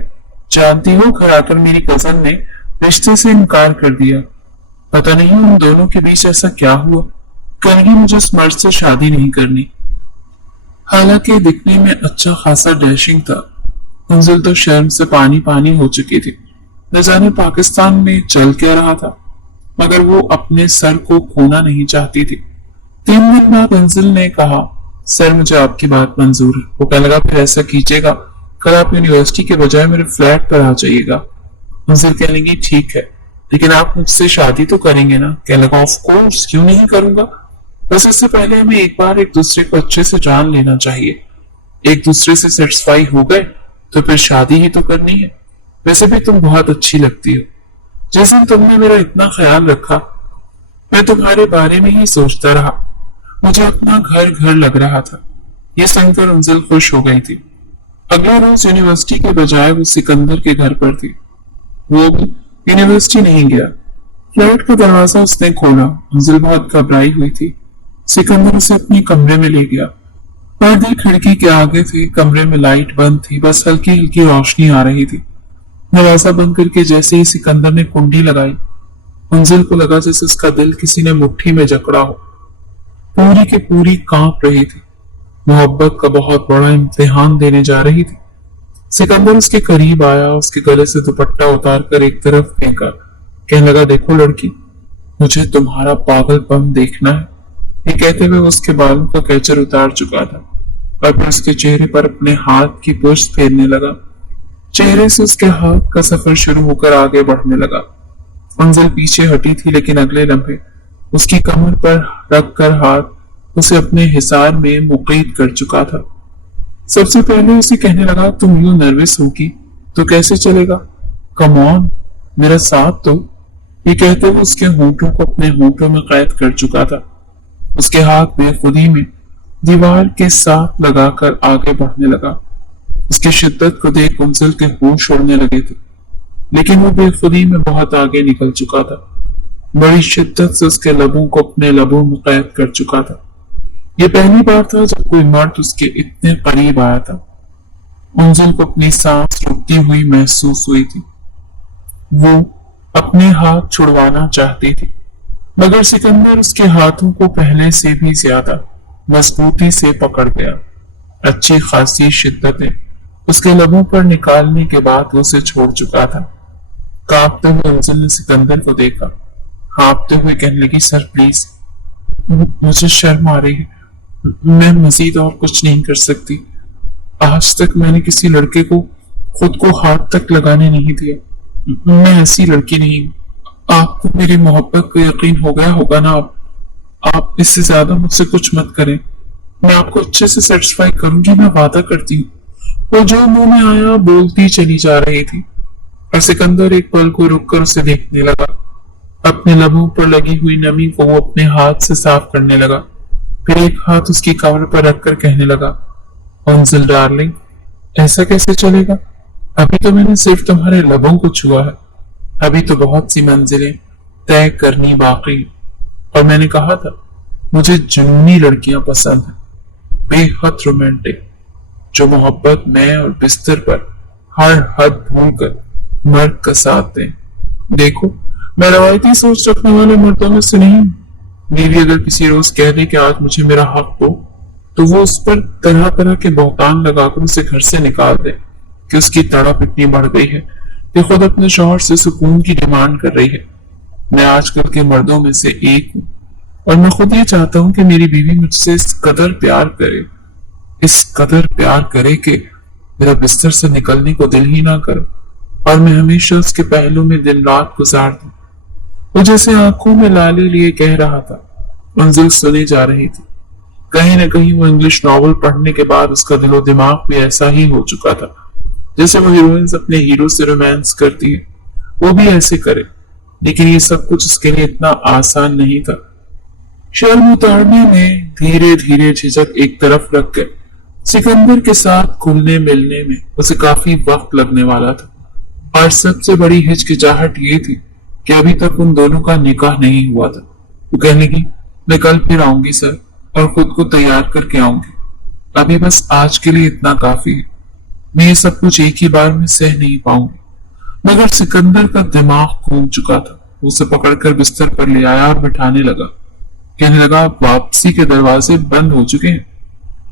जानती हो, घर आकर मेरी कजन ने रिश्ते से इनकार कर दिया। पता नहीं उन दोनों के बीच ऐसा क्या हुआ, कहीं मुझे उस मर्द से शादी नहीं करनी। हालांकि दिखने में अच्छा खासा डैशिंग था, मंजिल तो शर्म से पानी पानी हो चुकी थी। न जाने पाकिस्तान में चल क्या रहा था, मगर वो अपने सर को खोना नहीं चाहती थी। 3 दिन बाद मंजिल ने कहा, सर मुझे आपकी बात मंजूर है। वो कहने लगा, फिर ऐसा कीजिएगा, कल आप यूनिवर्सिटी के बजाय मेरे फ्लैट पर आ जाइएगा। मंजिल कहने लगी, ठीक है, लेकिन आप मुझसे शादी तो करेंगे ना? कहने लगा, ऑफ कोर्स, क्यों नहीं करूंगा, बस इससे पहले हमें एक बार एक दूसरे को अच्छे से जान लेना चाहिए। एक दूसरे से सेटिस्फाई हो गए तो फिर शादी ही तो करनी है। वैसे भी तुम बहुत अच्छी लगती हो। जिस दिन तुमने मेरा इतना ख्याल रखा, मैं तुम्हारे बारे में ही सोचता रहा। मुझे अपना घर घर लग रहा था। ये सुनकर मंजिल खुश हो गई थी। अगले रोज यूनिवर्सिटी के बजाय वो सिकंदर के घर पर थी। वो भी यूनिवर्सिटी नहीं गया। फ्लैट का दरवाजा उसने खोला। मंजिल बहुत घबराई हुई थी। सिकंदर उसे अपने कमरे में ले गया। पर्दे खिड़की के आगे थे, कमरे में लाइट बंद थी, बस हल्की हल्की रोशनी आ रही थी। दरवाजा बंद करके जैसे ही सिकंदर ने कुंडी लगाई, मंजिल को लगा जैसे उसका दिल किसी ने मुट्ठी में जकड़ा हो। पूरी की पूरी कांप रही थी। मोहब्बत का बहुत बड़ा इम्तिहान देने जा रही थी। सिकंदर उसके करीब आया, उसके गले से दुपट्टा उतार कर एक तरफ फेंका। कहने लगा, देखो लड़की, मुझे तुम्हारा पागलपन देखना है। ये कहते हुए उसके बालों का कैचर उतार चुका था और फिर उसके चेहरे पर अपने हाथ की पुष्ट फेरने लगा। चेहरे से उसके हाथ का सफर शुरू होकर आगे बढ़ने लगा। मंजिल पीछे हटी थी, लेकिन अगले लम्हे उसकी कमर पर रखकर हाथ उसे अपने हिसार में मुक़य्यद कर चुका था। सबसे पहले उसे कहने लगा, तुम यूं नर्वस होगी तो कैसे चलेगा, कम ऑन, मेरा साथ दो। ये कहते हुए उसके होंठों को अपने होंठों में कैद कर चुका था। उसके हाथ बेखुदी में दीवार के साथ लगाकर आगे बढ़ने लगा। उसकी शिद्दत को देख मंजिल के होश उड़ने लगे थे, लेकिन वो बेखुदी में बहुत आगे निकल चुका था। बड़ी शिद्दत से उसके लबों को अपने लबों में कैद कर चुका था। ये पहली बार था जब कोई मर्द उसके इतने करीब आया था। मंजिल को अपनी सांस रुकती हुई महसूस हुई थी। वो अपने हाथ छुड़वाना चाहती थी, मगर सिकंदर उसके हाथों को पहले से भी ज्यादा मजबूती से पकड़ गया। अच्छी खासी शिद्दतें उसके लबों पर निकालने के बाद वो उसे छोड़ चुका था। कांपते हुए मंजिल ने सिकंदर को देखा। हाँफते हुए कहने लगी, सर प्लीज, मुझे शर्म आ रही है, मैं मजीद और कुछ नहीं कर सकती। आज तक मैंने किसी लड़के को खुद को हाथ तक लगाने नहीं दिया। मैं ऐसी लड़की नहीं हूँ। आपको मेरी मोहब्बत को यकीन हो गया होगा ना? आप इससे ज्यादा मुझसे कुछ मत करें। मैं आपको अच्छे से सेटिस्फाई करूंगी, मैं वादा करती हूँ। वो जो मुंह में आया बोलती चली जा रही थी, और सिकंदर एक पल को रुककर उसे देखने लगा। अपने लबों पर लगी हुई नमी को वो अपने हाथ से साफ करने लगा। फिर एक हाथ उसकी कमर पर रखकर कहने लगा, मंजिल डार्लिंग, ऐसा कैसे चलेगा? अभी तो मैंने सिर्फ तुम्हारे लबों को छुआ है। अभी तो बहुत सी मंजिलें तय करनी बाकी। और मैंने कहा था, मुझे जुनूनी लड़कियां पसंद हैं, बेहद रोमांटिक, जो मोहब्बत में और बिस्तर पर हर हद भूलकर मर्द का साथ दें। देखो, मैं रवायती सोच रखने वाले मर्दों में से नहीं। बीवी अगर किसी रोज कह दे कि आज मुझे मेरा हक दो, तो वो उस पर तरह तरह के बहतान लगाकर उसे घर से निकाल दे कि उसकी तड़प इतनी बढ़ गई है कि खुद अपने शौहर से सुकून की डिमांड कर रही है। मैं आजकल के मर्दों में से एक हूँ, और मैं खुद ये चाहता हूँ कि मेरी बीवी मुझसे इस कदर प्यार करे, इस कदर प्यार करे कि मेरा बिस्तर से निकलने को दिल ही ना करे, और मैं हमेशा उसके पहलू में दिन रात गुजार दूं। वो जैसे आंखों में लाली लिए कह रहा था। मंजिल सुनी जा रही थी। कहीं न कहीं वो इंग्लिश नॉवल पढ़ने के बाद उसका दिलो दिमाग भी ऐसा ही हो चुका था। जैसे वो हीरोइंस अपने हीरो से रोमांस करती है, वो भी ऐसे करे। लेकिन ये सब कुछ उसके लिए इतना आसान नहीं था। शर्म उतारने में धीरे धीरे झिझक एक तरफ रख के सिकंदर के साथ घुलने मिलने में उसे काफी वक्त लगने वाला था, और सबसे बड़ी हिचकिचाहट ये थी कि अभी तक उन दोनों का निकाह नहीं हुआ था। वो कहने की, मैं कल फिर आऊंगी सर, और खुद को तैयार करके आऊंगी। अभी बस आज के लिए इतना काफी है। मैं ये सब कुछ एक ही बार में सह नहीं पाऊंगी। मगर सिकंदर का दिमाग घूम चुका था। उसे पकड़कर बिस्तर पर ले आया और बिठाने लगा। कहने लगा, वापसी के दरवाजे बंद हो चुके हैं।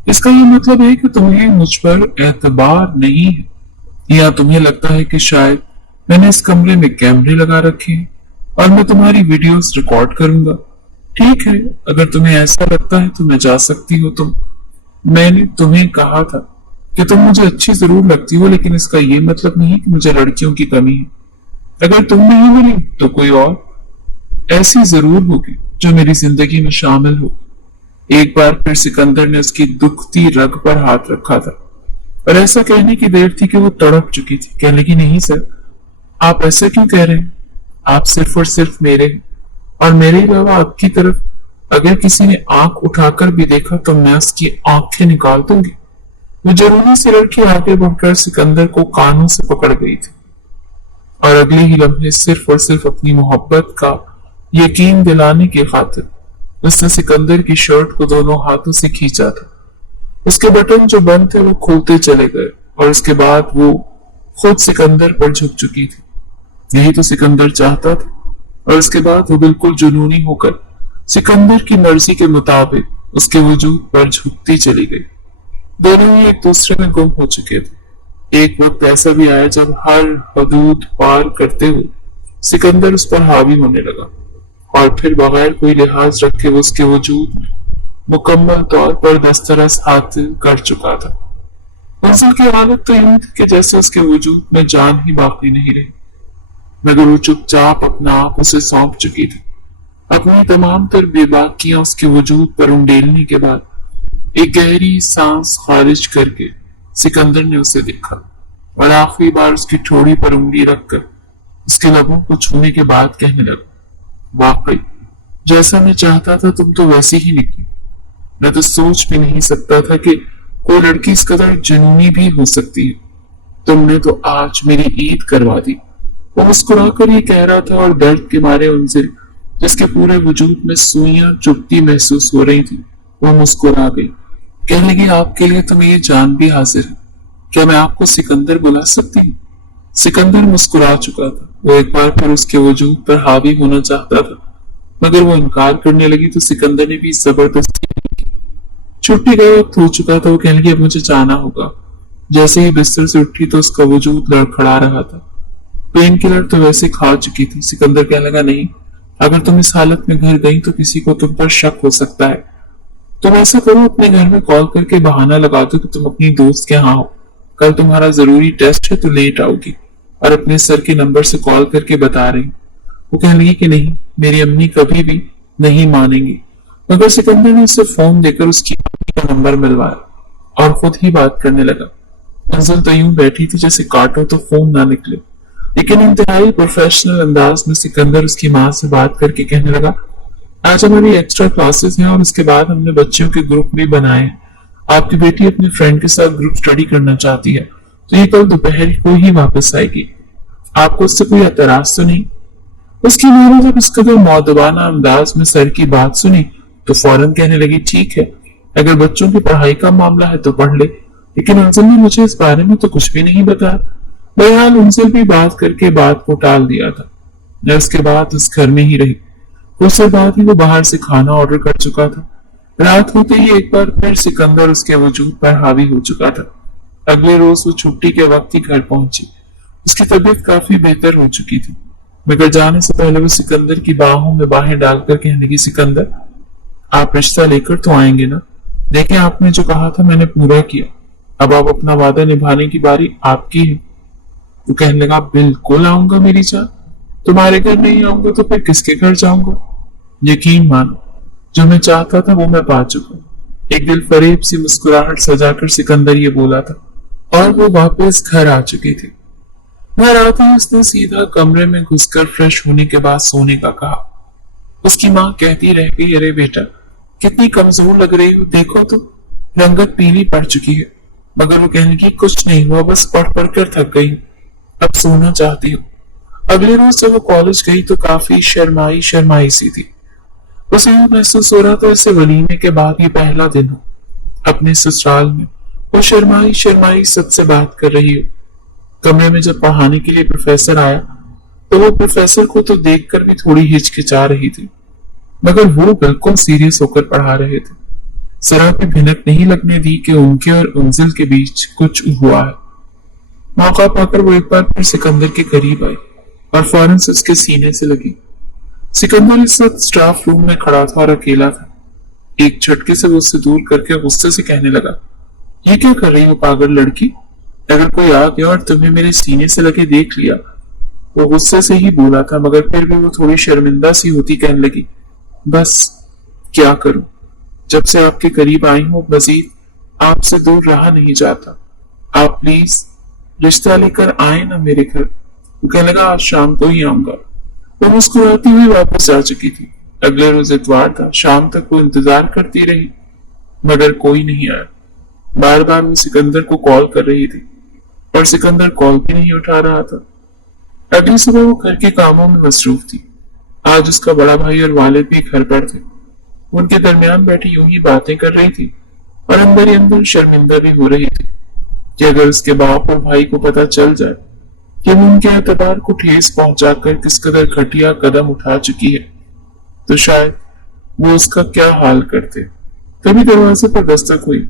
इसका ये मतलब है कि तुम्हें मुझ पर एतबार नहीं है, या तुम्हें लगता है कि शायद मैंने इस कमरे में कैमरे लगा रखे हैं और मैं तुम्हारी वीडियोस रिकॉर्ड करूंगा। ठीक है, अगर तुम्हें ऐसा लगता है तो मैं जा सकती हो। मैंने तुम्हें कहा था कि तुम मुझे अच्छी जरूर लगती हो, लेकिन इसका ये मतलब नहीं कि मुझे लड़कियों की कमी है। अगर तुम नहीं मिली तो कोई और ऐसी जरूर होगी जो मेरी जिंदगी में शामिल होगी। एक बार फिर सिकंदर ने उसकी दुखती रग पर हाथ रखा था, और ऐसा कहने की देर थी कि वो तड़प चुकी थी। कहने लगी, नहीं सर, आप ऐसा क्यों कह रहे हैं? आप सिर्फ और सिर्फ मेरे हैं, और मेरे अलावा आपकी तरफ अगर किसी ने आंख उठाकर भी देखा तो मैं उसकी आंखें निकाल दूंगी। वो जरूरी से लड़की आगे बढ़कर सिकंदर को कानों से पकड़ गई थी, और अगले ही लम्हे सिर्फ और सिर्फ अपनी मोहब्बत का यकीन दिलाने की खातिर उसने सिकंदर की शर्ट को दोनों हाथों से खींचा था। उसके बटन जो बंद थे वो खोलते चले गए, और उसके बाद वो खुद सिकंदर पर झुक चुकी थी। यही तो सिकंदर चाहता था। और उसके बाद वो बिल्कुल जुनूनी होकर सिकंदर की मर्जी के मुताबिक उसके वजूद पर झुकती चली गई। दोनों ही एक दूसरे में गुम हो चुके थे। एक वक्त ऐसा भी आया जब हर हदूद पार करते हुए सिकंदर उस पर हावी होने लगा, और फिर बगैर कोई लिहाज रखे वो उसके वजूद में मुकम्मल तौर पर दस्तरस हासिल कर चुका था। मंजिल की हालत तो यूं थी कि जैसे उसके वजूद में जान ही बाकी नहीं रही, मगर वो चुपचाप अपना आप उसे सौंप चुकी थी। अपनी तमाम तर बेबाकियां उसके वजूद पर उंडेलने के बाद एक गहरी सांस खारिज करके सिकंदर ने उसे देखा, और आखिरी बार उसकी ठोड़ी पर उंगली रखकर उसके लबों को छूने के बाद कहने लगा, वाकई जैसा मैं चाहता था तुम तो वैसी ही निकली। मैं तो सोच भी नहीं सकता था कि कोई लड़की इस कदर जुनूनी भी हो सकती है। तुमने तो आज मेरी ईद करवा दी। वो मुस्कुराकर ये कह रहा था, और दर्द के मारे उनसे जिसके पूरे वजूद में सुइयां चुभती महसूस हो रही थी, वो मुस्कुरा गई। कहने लगी, आपके लिए तो मेरी जान भी हाजिर है। क्या मैं आपको सिकंदर बुला सकती हूँ? सिकंदर मुस्कुरा चुका था। वो एक बार फिर उसके वजूद पर हावी होना चाहता था, मगर वो इनकार करने लगी तो सिकंदर ने भी जबरदस्ती की। छुट्टी का वक्त हो चुका था। वो कहने लगी, अब मुझे जाना होगा। जैसे ही बिस्तर से उठी तो उसका वजूद लड़खड़ा रहा था। पेन किलर तो वैसे खा चुकी थी। सिकंदर कहने लगा, नहीं, अगर तुम इस हालत में घर गई तो किसी को तुम पर शक हो सकता है। तुम ऐसा करो, अपने घर में कॉल करके बहाना लगा दो कि तुम अपनी दोस्त के यहाँ हो। कल तुम्हारा जरूरी टेस्ट है तो लेट आओगी, और अपने सर के नंबर से कॉल करके बता रही। वो कहने लगी कि नहीं, मेरी अम्मी कभी भी नहीं मानेंगी। मगर सिकंदर ने उसे फोन देकर उसकी अम्मी का नंबर मिलवाया और खुद ही बात करने लगा। मंजिल तो यूं बैठी थी जैसे काटो तो फोन ना निकले, लेकिन इंतहाई प्रोफेशनल अंदाज में सिकंदर उसकी माँ से बात करके कहने लगा, आज हमारी एक्स्ट्रा क्लासेस हैं और उसके बाद हमने बच्चों के ग्रुप भी बनाए हैं। आपकी बेटी अपने फ्रेंड के साथ ग्रुप स्टडी करना चाहती है, तो ये कल दोपहर को ही वापस आएगी। आपको उससे कोई एतराज तो नहीं? उसकी माँ ने जब इस कदर मौदबाना अंदाज में सर की बात सुनी तो फौरन कहने लगी, ठीक है, अगर बच्चों की पढ़ाई का मामला है तो पढ़ ले, लेकिन अंजल ने मुझे इस बारे में तो कुछ भी नहीं बताया। बहरहाल उनसे भी बात करके बात को टाल दिया था। मैं उसके बाद उस घर में ही रही। कुछ देर बाद ही वो बाहर से खाना ऑर्डर कर चुका था। रात होते ही एक बार फिर सिकंदर उसके वजूद पर हावी हो चुका था। अगले रोज वो छुट्टी के वक्त ही घर पहुंची। उसकी तबीयत काफी बेहतर हो चुकी थी, मगर जाने से पहले वो सिकंदर की बाहों में बाहें डालकर कहने लगी, सिकंदर, आप रिश्ता लेकर तो आएंगे ना? देखें, आपने जो कहा था मैंने पूरा किया। अब आप अपना वादा निभाने की बारी आपकी है। वो कहने लगा, बिल्कुल आऊंगा मेरी जान। तुम्हारे घर नहीं आऊंगा तो फिर किसके घर जाऊंगा? यकीन मानो, जो मैं चाहता था वो मैं पा चुका। एक दिल फरेब सी मुस्कुराहट सजाकर सिकंदर ये बोला था, और वो वापस घर आ चुकी थी। घर आते ही उसने सीधा कमरे में घुसकर फ्रेश होने के बाद सोने का कहा। उसकी माँ कहती रह गई, अरे बेटा, कितनी कमजोर लग रही हो, देखो तो। रंगत पीली पड़ चुकी है, मगर वो कहने की कुछ नहीं हुआ, बस पढ़ पढ़ कर थक गई, अब सोना चाहती हूँ। अगले रोज जब वो कॉलेज गई तो काफी शर्माई शर्माई सी थी। उसे यूं महसूस हो रहा था जैसे वलीमे के बाद ये पहला दिन हो। अपने ससुराल में वो शर्माई शर्माई सबसे बात कर रही हो। कमरे में जब पढ़ाने के लिए प्रोफेसर आया तो वो प्रोफेसर को तो देखकर भी थोड़ी हिचकिचा रही थी, मगर वो बिल्कुल सीरियस होकर पढ़ा रहे थे। जरा भी भिनक नहीं लगने दी कि उनके और उंजिल के बीच कुछ हुआ है। मौका पाकर वो एक बार फिर सिकंदर के करीब आई और फौरन से उसके सीने से लगी। सिकंदर इस वक्त स्टाफ रूम में खड़ा था और अकेला था। एक झटके से वो उससे दूर करके गुस्से से कहने लगा, ये क्या कर रही हो पागल लड़की? अगर कोई आ गया और तुम्हें मेरे सीने से लगे देख लिया। वो गुस्से से ही बोला था, मगर फिर भी वो थोड़ी शर्मिंदा सी होती कहने लगी, बस क्या करूं, जब से आपके करीब आई हूं मजीद आपसे दूर रहा नहीं जाता। आप प्लीज रिश्ता लेकर आए ना मेरे घर। वो कहने लगा, आज शाम को ही आऊंगा। वो मुस्कुराती हुई वापस जा चुकी थी। अगले रोज इतवार था। शाम तक वो इंतजार करती रही, मगर कोई नहीं आया। बार बार वो सिकंदर को कॉल कर रही थी और सिकंदर कॉल भी नहीं उठा रहा था। अगली सुबह वो घर के कामों में मसरूफ थी। आज उसका बड़ा भाई और वालिद भी घर पर थे। उनके दरमियान बैठी यूं ही बातें कर रही थी और अंदर ही अंदर शर्मिंदा भी हो रही थी कि अगर उसके बाप और भाई को पता चल जाए कि वो उनके एतबार को ठेस पहुंचाकर किस कदर घटिया कदम उठा चुकी है, तो शायद वो उसका क्या हाल करते। तभी दरवाजे पर दस्तक हुई।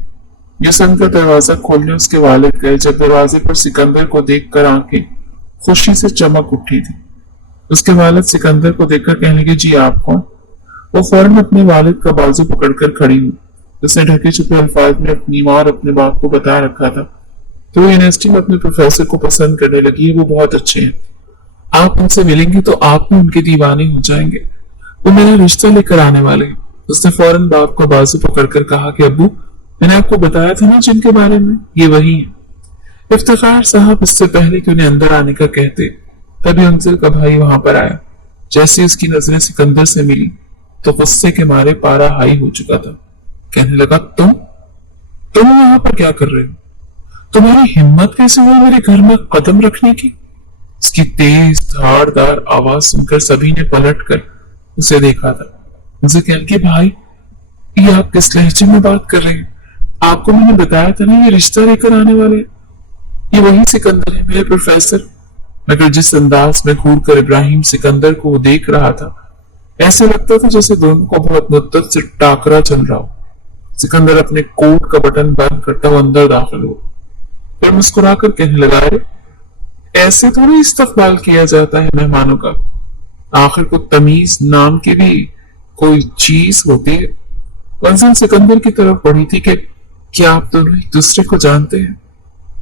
युसन का दरवाजा खोलने उसके वालिद गए। जब दरवाजे पर सिकंदर को देखकर आंखें खुशी से चमक उठी थी। उसके वालिद सिकंदर को देखकर कहने लगे, जी आप कौन? वो फौरन अपने वालिद का बाजू पकड़कर खड़ी हुई। उसने ढके छुपे अल्फाज में अपनी मां और अपने बाप को बता रखा था तो वो यूनिवर्सिटी में अपने प्रोफेसर को पसंद करने लगी है। वो बहुत अच्छे हैं, आप उनसे मिलेंगे तो आप भी उनके दीवाने हो जाएंगे। वो मेरा रिश्ता लेकर आने वाले हैं। उसने फौरन बाप को बाजू पकड़कर कहा कि अब्बू, मैंने आपको बताया था ना जिनके बारे में, ये वही है। इफ्तिखार साहब इससे पहले कि उन्हें अंदर आने का कहते, तभी अंजिल का भाई वहां पर आया। जैसे उसकी नजरें सिकंदर से मिली तो गुस्से के मारे पारा हाई हो चुका था। कहने लगा, तुम यहाँ पर क्या कर रहे हो? तुम्हारी हिम्मत कैसे हुई मेरे घर में कदम रखने की? उसकी तेज धारदार आवाज सुनकर सभी ने पलट कर उसे देखा था। मुझे कहने लगे, भाई ये आप किस लहजे में बात कर रहे हैं? आपको मैंने बताया था ना ये रिश्ता लेकर आने वाले। ये वही सिकंदर है, मेरे प्रोफेसर। मगर जिस अंदाज में घूर कर इब्राहिम सिकंदर को देख रहा था, ऐसे लगता था जैसे दोनों को बहुत मुद्दत से टाकरा चल रहा हो। सिकंदर अपने कोट का बटन बंद करता हुआ अंदर दाखिल हुआ, फिर मुस्कुराकर कहने लगा, अरे ऐसे थोड़ी इस्तकबाल किया जाता है मेहमानों का। आखिर को तमीज नाम की भी कोई चीज होती है। मंजिल सिकंदर की तरफ बढ़ी थी कि क्या आप दोनों एक दूसरे को जानते हैं?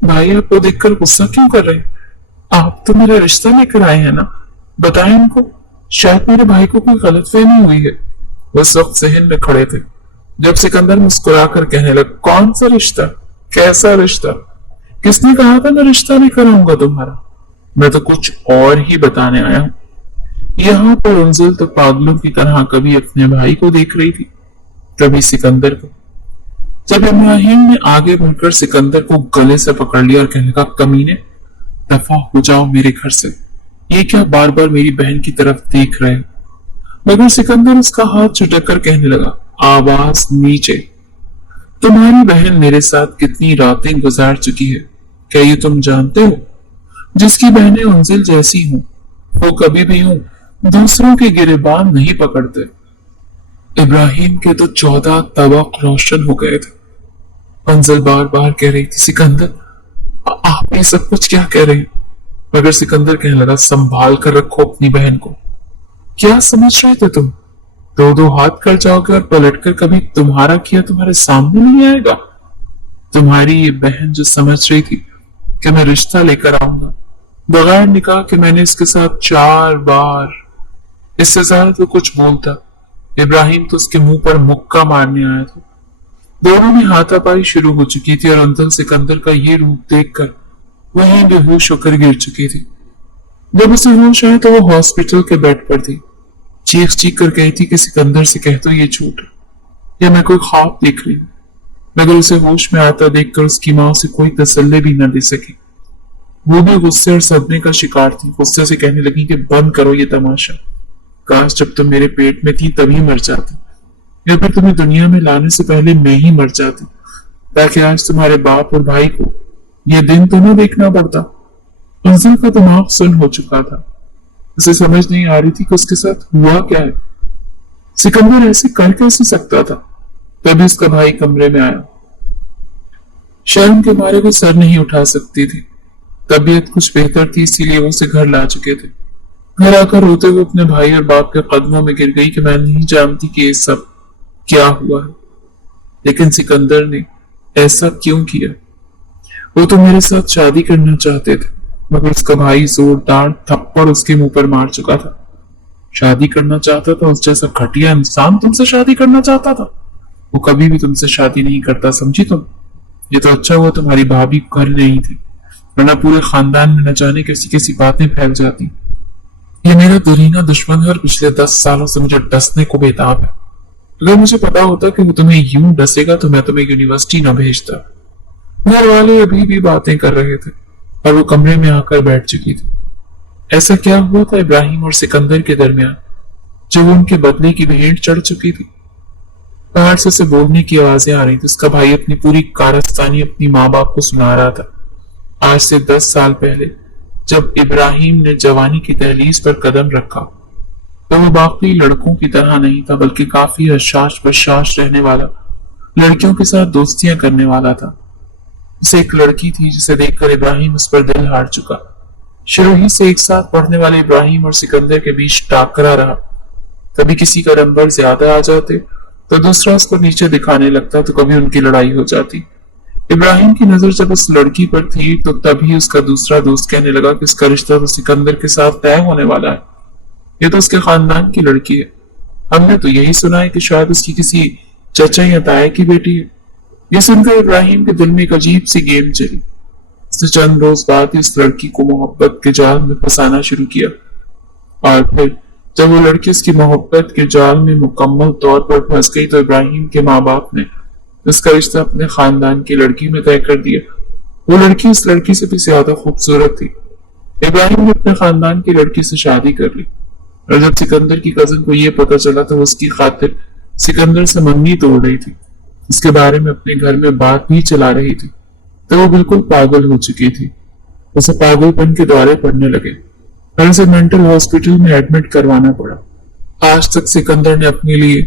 भाई आपको देखकर गुस्सा क्यों कर रहे हैं? आप तो मेरा रिश्ता लेकर आए हैं ना, बताएं इनको। शायद मेरे भाई को कोई गलतफहमी हुई है। वो उस वक्त जहन में खड़े थे जब सिकंदर मुस्कुराकर कहने लगा, कौन सा रिश्ता? कैसा रिश्ता? किसने कहा था मैं रिश्ता लेकर आऊंगा तुम्हारा? मैं तो कुछ और ही बताने आया हूं। यहाँ पर उंजिल तो पागलों की तरह कभी अपने भाई को देख रही थी, कभी सिकंदर को। जब इब्राहिम ने आगे बढ़कर सिकंदर को गले से पकड़ लिया और कहने लगा, कमीने, दफा हो जाओ मेरे घर से। ये क्या बार बार मेरी बहन की तरफ देख रहे हो? मगर सिकंदर उसका हाथ झटक कर कहने लगा, आवाज नीचे। तुम्हारी बहन मेरे साथ कितनी रातें गुजार चुकी है, क्या ये तुम जानते हो? जिसकी बहनें उंजिल जैसी हूं, वो कभी भी हूं दूसरों के गिरेबान नहीं पकड़ते। इब्राहिम के तो 14 तबक रोशन हो गए थे। उंजिल बार बार कह रही थी, सिकंदर आप ये सब कुछ क्या कह रहे हैं? मगर सिकंदर कहने लगा, संभाल कर रखो अपनी बहन को। क्या समझ रहे थे तुम? दो दो हाथ कर जाओगे और पलटकर कभी तुम्हारा किया तुम्हारे सामने नहीं आएगा। तुम्हारी ये बहन जो समझ रही थी कि मैं रिश्ता लेकर आऊंगा, बगैर निकाह के मैंने इसके साथ 4 बार, इससे ज्यादा तो कुछ बोलता इब्राहिम तो उसके मुंह पर मुक्का मारने आया था। दोनों में हाथापाई शुरू हो चुकी थी और अंदर सिकंदर का ये रूप देखकर वहीं बेहोश होकर गिर चुकी थी। जब उसे होश आया तो वो हॉस्पिटल के बेड पर थी। चीख चीख कर कही थी कि सिकंदर से कह दो ये झूठ है या मैं कोई ख्वाब देख रही हूँ। मगर उसे होश में आता देखकर उसकी माँ उसे कोई तसल्ली भी न दे सकी। वो भी गुस्से और सदमे का शिकार थी। गुस्से से कहने लगी कि बंद करो ये तमाशा। काश जब तुम मेरे पेट में थी तभी मर जाती, या फिर तुम्हें दुनिया में लाने से पहले मैं ही मर जाती, ताकि आज तुम्हारे बाप और भाई को यह दिन तो न देखना पड़ता। अंजुल का दिमाग सुन्न हो चुका था। उसे समझ नहीं आ रही थी कि उसके साथ हुआ क्या है। सिकंदर ऐसे कर कैसे सकता था। तभी उसका भाई कमरे में आया। शर्म के मारे वो सर नहीं उठा सकती थी। तबीयत कुछ बेहतर थी, इसीलिए वो उसे घर ला चुके थे। घर आकर रोते हुए अपने भाई और बाप के कदमों में गिर गई कि मैं नहीं जानती कि ये सब क्या हुआ है, लेकिन सिकंदर ने ऐसा क्यों किया। वो तो मेरे साथ शादी करना चाहते थे, मगर उसका भाई जोरदार थप्पड़ उसके मुंह पर मार चुका था। शादी करना चाहता था? उस जैसा घटिया इंसान तुमसे शादी करना चाहता था? वो कभी भी तुमसे शादी नहीं करता, समझी तुम? ये तो अच्छा हुआ तुम्हारी भाभी घर नहीं थी, वरना पूरे खानदान में न जाने कैसी कैसी बातें फैल जाती। ये मेरा दरीना दुश्मन है और पिछले 10 सालों से मुझे डसने को बेताब है। अगर मुझे पता होता कि वो तुम्हें यूं डसेगा तो मैं तुम्हें यूनिवर्सिटी न भेजता। घर वाले अभी भी बातें कर रहे थे और वो कमरे में आकर बैठ चुकी थी। ऐसा क्या हुआ था इब्राहिम और सिकंदर के दरमियान जब वो उनके बदले की भेंट चढ़ चुकी थी? बाहर से उसे बोलने की आवाजें आ रही थी। उसका भाई अपनी पूरी कारस्तानी अपनी माँ बाप को सुना रहा था। आज से 10 साल पहले जब इब्राहिम ने जवानी की दहलीज पर कदम रखा तो वो बाकी लड़कों की तरह नहीं था, बल्कि काफी हशाश बशाश रहने वाला, लड़कियों के साथ दोस्तियां करने वाला था। उसे एक लड़की थी जिसे देखकर इब्राहिम उस पर दिल हार चुका। शुरू ही से एक साथ पढ़ने वाले इब्राहिम और सिकंदर के बीच टाकरा रहा। कभी किसी का नंबर ज्यादा आ जाते तो दूसरा उसको नीचे दिखाने लगता, तो कभी उनकी लड़ाई हो जाती। इब्राहिम की नजर जब उस लड़की पर थी तो तभी उसका दूसरा दोस्त कहने लगा कि इसका रिश्ता तो सिकंदर के साथ तय होने वाला है। ये तो उसके खानदान की लड़की है। हमने तो यही सुना है कि शायद उसकी किसी चचा या ताया की बेटी है। ये सुनकर इब्राहिम के दिल में एक अजीब सी गेम चली। उसने चंद रोज बाद ही उस लड़की को मोहब्बत के जाल में फंसाना शुरू किया, और फिर जब वो लड़की उसकी मोहब्बत के जाल में मुकम्मल तौर पर फंस गई तो इब्राहिम के माँ बाप ने उसका रिश्ता अपने खानदान की लड़की में तय कर दिया। वो लड़की उस लड़की से भी ज्यादा खूबसूरत थी। इब्राहिम ने अपने खानदान की लड़की से शादी कर ली, और जब सिकंदर की कजन को यह पता चला तो वो उसकी खातिर सिकंदर से मंगनी तोड़ रही थी। इसके बारे में अपने घर में बात भी चला रही थी। तो वो बिल्कुल पागल हो चुकी थी। उसे पागलपन के दौरे पड़ने लगे और उसे मेंटल हॉस्पिटल में एडमिट करवाना पड़ा। आज तक सिकंदर ने अपने लिए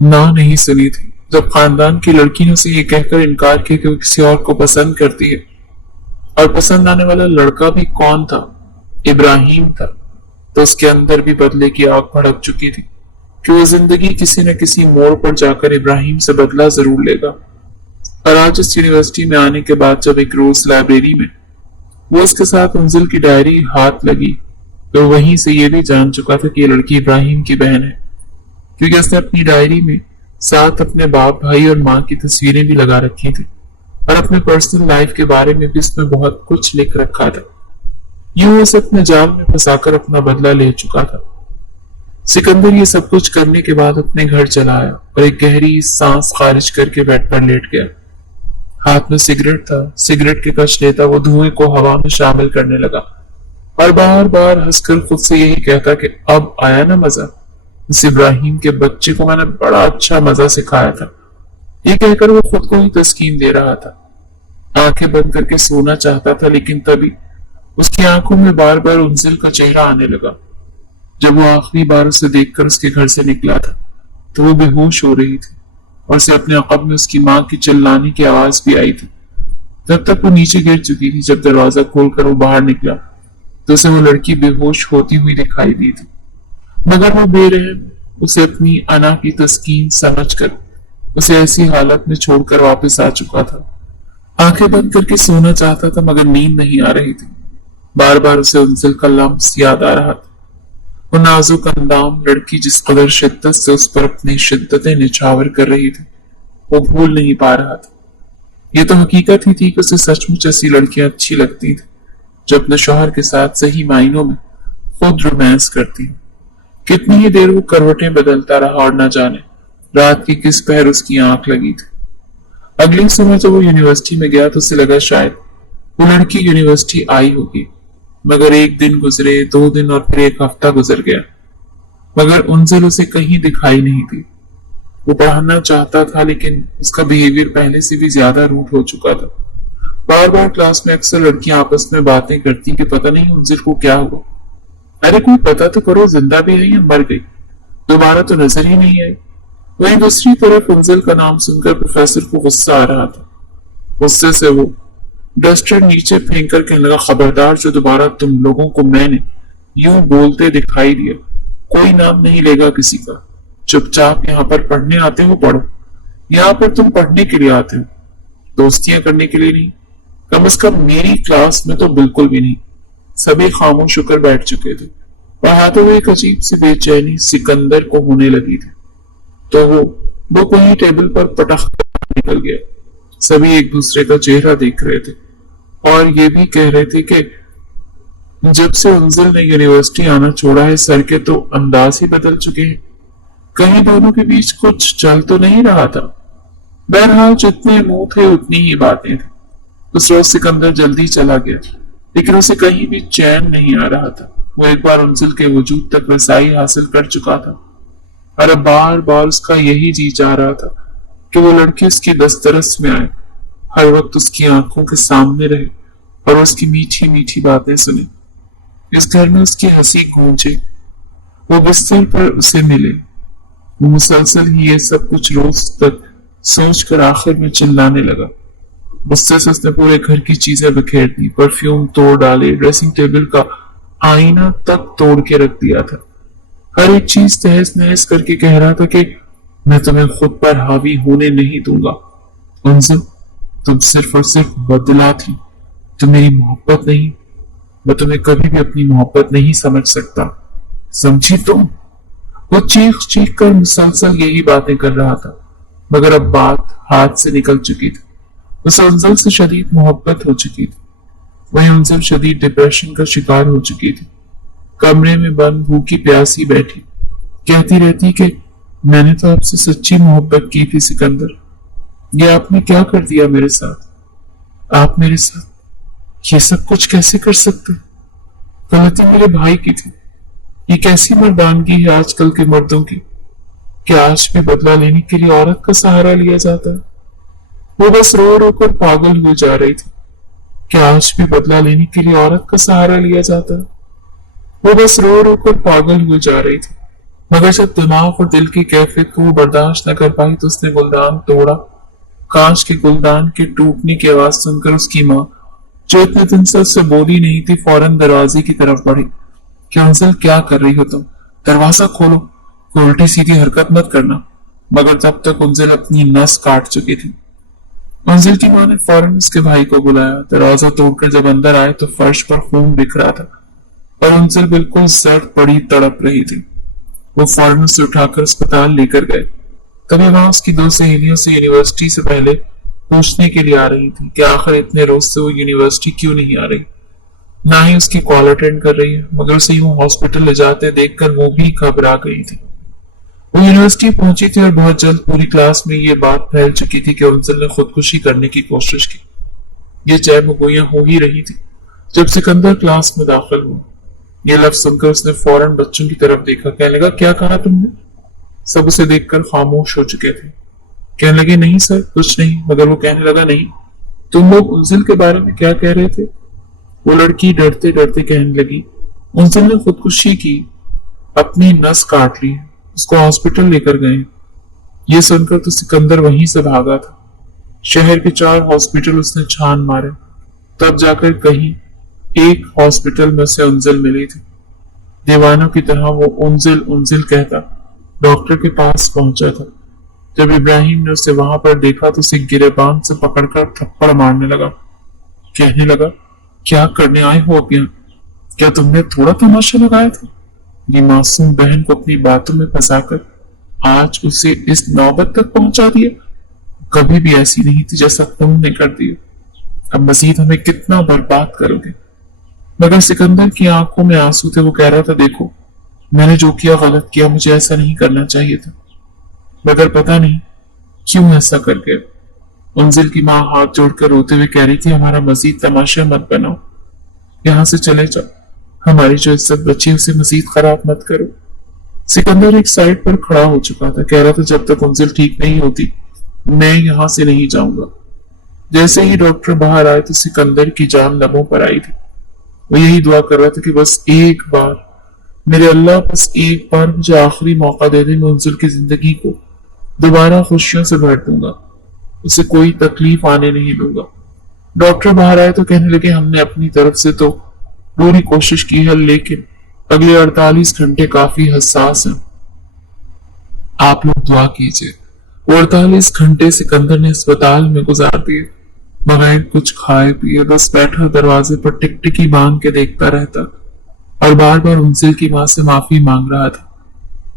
ना नहीं सुनी थी। जब खानदान की लड़की ने उसे ये कहकर इनकार किया कि वो किसी और को पसंद करती है, और पसंद आने वाला लड़का भी कौन था? इब्राहिम था। तो उसके अंदर भी बदले की आग भड़क चुकी थी कि वो जिंदगी किसी न किसी मोड़ पर जाकर इब्राहिम से बदला जरूर लेगा। और आज इस यूनिवर्सिटी में आने के बाद जब एक रोज लाइब्रेरी में वो उसके साथ अंजुल की डायरी हाथ लगी तो वहीं से ये भी जान चुका था कि ये लड़की इब्राहिम की बहन है, क्योंकि उसने अपनी डायरी में साथ अपने बाप भाई और माँ की तस्वीरें भी लगा रखी थी, और अपने पर्सनल लाइफ के बारे में भी उसमें बहुत कुछ लिख रखा था। यूं उसे अपने जाल में फंसाकर अपना बदला ले चुका था। सिकंदर ये सब कुछ करने के बाद अपने घर चला आया और एक गहरी सांस खारिज करके बेड पर लेट गया। हाथ में सिगरेट था। सिगरेट के कश लेता वो धुएं को हवा में शामिल करने लगा और बार बार हंसकर खुद से यही कहता कि अब आया ना मजा, इस इब्राहिम के बच्चे को मैंने बड़ा अच्छा मजा सिखाया था। ये कहकर वो खुद को ही तस्कीन दे रहा था। आंखें बंद करके सोना चाहता था, लेकिन तभी उसकी आंखों में बार बार उंजिल का चेहरा आने लगा। जब वो आखिरी बार उसे देखकर उसके घर से निकला था तो वो बेहोश हो रही थी और उसे अपने अकब में उसकी मां की चिल्लाने की आवाज भी आई थी। तब तक वो नीचे गिर चुकी थी। जब दरवाजा खोलकर वो बाहर निकला तो उसे वो लड़की बेहोश होती हुई दिखाई दी थी, मगर वो बेरहम उसे अपनी अना की तस्कीन समझकर उसे ऐसी हालत में छोड़कर वापस आ चुका था। आंखें बंद करके सोना चाहता था, मगर नींद नहीं आ रही थी। बार बार उसे उंजिल का लम्स याद आ रहा था। वो नाजुक अंदाम लड़की जिस कदर शिद्दत से उस पर अपनी शिद्दतें निछावर कर रही थी, वो भूल नहीं पा रहा था। ये तो हकीकत ही थी कि उसे सचमुच ऐसी लड़कियां अच्छी लगती थी जो अपने शौहर के साथ सही मायनों में खुद रोमांस करती। कितनी ही देर वो करवटें बदलता रहा और न जाने रात की किस पहर उसकी आंख लगी थी। अगली सुबह जब वो यूनिवर्सिटी में गया तो उसे लगा शायद वो लड़की यूनिवर्सिटी आई होगी, मगर एक दिन गुजरे, 2 दिन और फिर एक हफ्ता गुजर गया, मगर उनसे उसे कहीं दिखाई नहीं दी। वो पढ़ाना चाहता था लेकिन उसका बिहेवियर पहले से भी ज्यादा रूड हो चुका था। बार बार क्लास में अक्सर लड़कियां आपस में बातें करती कि पता नहीं उनसे को क्या हुआ। अरे कोई पता तो करो, जिंदा भी है या मर गई, दोबारा तो नजर ही नहीं आई। वहीं दूसरी तरफ उनजल का नाम सुनकर प्रोफेसर को गुस्सा आ रहा था। गुस्से से वो डस्टर नीचे फेंक कर कहने लगा, खबरदार जो दोबारा तुम लोगों को मैंने यूं बोलते दिखाई दिया, कोई नाम नहीं लेगा किसी का। चुपचाप यहाँ पर पढ़ने आते हो पढ़ो, यहाँ पर तुम पढ़ने के लिए आते हो, दोस्तियां करने के लिए नहीं। कम से कम मेरी क्लास में तो बिल्कुल भी नहीं। सभी खामोश होकर बैठ चुके थे। पढ़ाते हुए एक अजीब सी बेचैनी सिकंदर को होने लगी थी, तो वो वहीं टेबल पर पटक कर निकल गया। सभी एक दूसरे का चेहरा देख रहे थे और ये भी कह रहे थे कि जब से उनजल ने यूनिवर्सिटी आना छोड़ा है, सर के तो अंदाज ही बदल चुके हैं। कहीं दोनों के बीच कुछ चल तो नहीं रहा था। बहरहाल जितने मुंह थे उतनी ही बातें थी। उस रोज सिकंदर जल्दी चला गया, लेकिन उसे कहीं भी चैन नहीं आ रहा था। वो एक बार उनजल के वजूद तक रसाई हासिल कर चुका था और अब बार बार उसका यही जी चाह रहा था कि वो लड़की उसकी दस्तरस में आए, हर वक्त उसकी आंखों के सामने रहे और उसकी मीठी मीठी बातें सुने। इस घर में उसकी हंसी गूंजे, वो बिस्तर पर उसे मिले। वो मुसलसल ही ये सब कुछ रोज तक सोचकर आखिर में चिल्लाने लगा। गुस्से से उसने पूरे घर की चीजें बिखेर दी, परफ्यूम तोड़ डाले, ड्रेसिंग टेबल का आईना तक तोड़ के रख दिया था। हर एक चीज तहस नहस करके कह रहा था कि मैं तुम्हें खुद पर हावी होने नहीं दूंगा। उनसे तुम सिर्फ और सिर्फ बदला थी, तुम मेरी मोहब्बत नहीं। मैं तुम्हें कभी भी अपनी मोहब्बत नहीं समझ सकता, समझी तुम? वो चीख चीख कर मुसलसल यही बातें कर रहा था, मगर अब बात हाथ से निकल चुकी थी। उसे उनजल से शदीद मोहब्बत हो चुकी थी। वही उनजल शदीद डिप्रेशन का शिकार हो चुकी थी। कमरे में बंद भूखी प्यासी बैठी कहती रहती कि मैंने तो आपसे सच्ची मोहब्बत की थी सिकंदर, ये आपने क्या कर दिया मेरे साथ? आप मेरे साथ ये सब कुछ कैसे कर सकते? गलती मेरे भाई की थी। ये कैसी मर्दानगी है आजकल के मर्दों की? क्या आज भी बदला लेने के लिए औरत का सहारा लिया जाता है? वो बस रो रो कर पागल हो जा रही थी। क्या आज भी बदला लेने के लिए औरत का सहारा लिया जाता है? वो बस रो रो कर पागल हो जा रही थी, मगर जब दिमाग और दिल की कैफियत को वो बर्दाश्त न कर पाई तो उसने गुलदान तोड़ा। कांच के गुलदान के टूटने की आवाज सुनकर उसकी माँ, जो इतने दिन से उससे बोली नहीं थी, फौरन दरवाजे की तरफ बढ़ी। क्या अंजल, क्या कर रही हो तुम? दरवाजा खोलो, कोई उल्टी सीधी हरकत मत करना। मगर तब तक अंजल अपनी नस काट चुकी थी। अंजल की माँ ने फौरन उसके भाई को बुलाया। दरवाजा तोड़कर जब अंदर आए तो फर्श पर खून बिख रहा था और अंजल बिल्कुल जर्द पड़ी तड़प रही थी। वो फौरन उसे उठाकर अस्पताल लेकर गए। तभी वहां उसकी 2 सहेलियों से यूनिवर्सिटी से पहले पूछने के लिए आ रही थी कि आखिर इतने रोज से वो यूनिवर्सिटी क्यों नहीं आ रही, ना ही उसकी कॉल अटेंड कर रही है। मगर उसे यूं हॉस्पिटल ले जाते देखकर वो भी घबरा गई थी। वो यूनिवर्सिटी पहुंची थी और बहुत जल्द पूरी क्लास में ये बात फैल चुकी थी कि अंजल ने खुदकुशी करने की कोशिश की। ये चहमगोइयां हो ही रही थी जब सिकंदर क्लास में दाखिल हुआ। ये लफ्ज सुनकर उसने फौरन बच्चों की तरफ देखा। कहने लगा, क्या कहा तुमने? सब उसे देखकर खामोश हो चुके थे। कहने लगे, नहीं सर, कुछ नहीं। मगर वो कहने लगा, नहीं, तुम लोग उनजल के बारे में क्या कह रहे थे? वो लड़की डरते डरते कहने लगी, उनजल ने खुदकुशी की, अपनी नस काट ली, उसको हॉस्पिटल लेकर गए। ये सुनकर तो सिकंदर वहीं से भागा था। शहर के 4 हॉस्पिटल उसने छान मारे, तब जाकर कहीं एक हॉस्पिटल में उसे उनजल मिली थी। दीवानों की तरह वो उनजल उनजल कहता डॉक्टर के पास पहुंचा था। जब इब्राहिम ने उसे वहां पर देखा तो उसे गिरेबान से पकड़कर थप्पड़ मारने लगा। कहने लगा, क्या करने आए हो अब यहाँ? क्या तुमने थोड़ा तमाशा लगाया था? ये मासूम बहन को अपनी बातों में फंसाकर आज उसे इस नौबत तक पहुंचा दिया। कभी भी ऐसी नहीं थी जैसा तुमने कर दिया। अब मजीद हमें कितना बर्बाद करोगे? मगर सिकंदर की आंखों में आंसू थे। वो कह रहा था, देखो, मैंने जो किया गलत किया, मुझे ऐसा नहीं करना चाहिए था, मगर पता नहीं क्यों ऐसा कर गया। उंजिल की माँ हाथ जोड़कर रोते हुए कह रही थी, हमारा मजीद तमाशा मत बनाओ, यहाँ से चले जाओ, हमारी जो इज्जत बची है उसे मजीद खराब मत करो। सिकंदर एक साइड पर खड़ा हो चुका था, कह रहा था जब तक उंजिल ठीक नहीं होती मैं यहाँ से नहीं जाऊंगा। जैसे ही डॉक्टर बाहर आए तो सिकंदर की जान लबों पर आई थी। वो यही दुआ कर रहा था कि बस एक बार, मेरे अल्लाह बस एक बार मुझे आखिरी मौका दे दे, मैं उंजिल की जिंदगी को दोबारा खुशियों से भर दूंगा, उसे कोई तकलीफ आने नहीं दूंगा। डॉक्टर बाहर आए तो कहने लगे, हमने अपनी तरफ से तो पूरी कोशिश की है, लेकिन अगले 48 घंटे काफी हसास हैं, आप लोग दुआ कीजिए। वो 48 घंटे सिकंदर ने अस्पताल में गुजार दिए, बगैर कुछ खाए पिए, बस बैठा दरवाजे पर टिकटिकी बांध के देखता रहता और बार बार उंजिल की माँ से माफी मांग रहा था।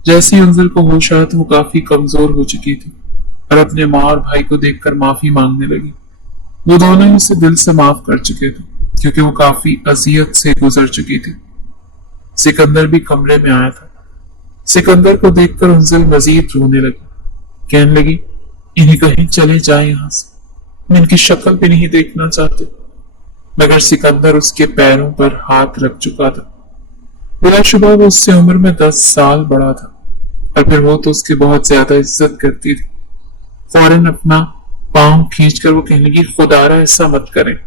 जैसे ही उंजिल को होश आया तो वो काफी कमजोर हो चुकी थी और अपने माँ और भाई को देखकर माफी मांगने लगी। वो दोनों ही उसे दिल से माफ कर चुके थे क्योंकि वो काफी अजियत से गुजर चुकी थी। सिकंदर भी कमरे में आया था। सिकंदर को देखकर उंजिल मजीद रोने लगी, कहने लगी, इन्हें कहीं चले जाए यहाँ से, मैं इनकी शक्ल भी नहीं देखना चाहती। मगर सिकंदर उसके पैरों पर हाथ रख चुका था। बिलाशुबा वो उससे उम्र में 10 साल बड़ा था और फिर वो तो उसकी बहुत ज्यादा इज्जत करती थी। फौरन अपना पांव खींचकर वो कहने लगी, खुदारा ऐसा मत करें,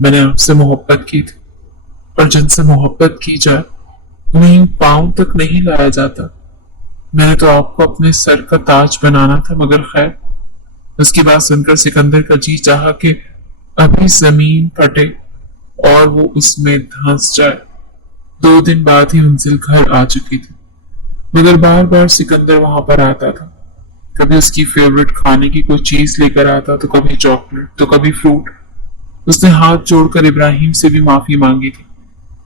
मैंने आपसे मोहब्बत की थी और जिनसे मोहब्बत की जाए उन्हें पांव तक नहीं लाया जाता। मैंने तो आपको अपने सर का ताज बनाना था, मगर खैर। उसकी बात सुनकर सिकंदर का जी चाहा कि अभी जमीन फटे और वो उसमें धंस जाए। 2 दिन बाद ही उंजिल घर आ चुकी थी, मगर बार बार सिकंदर वहां पर आता था। कभी उसकी फेवरेट खाने की कोई चीज लेकर आता, तो कभी चॉकलेट, तो कभी फ्रूट। उसने हाथ जोड़कर इब्राहिम से भी माफी मांगी थी,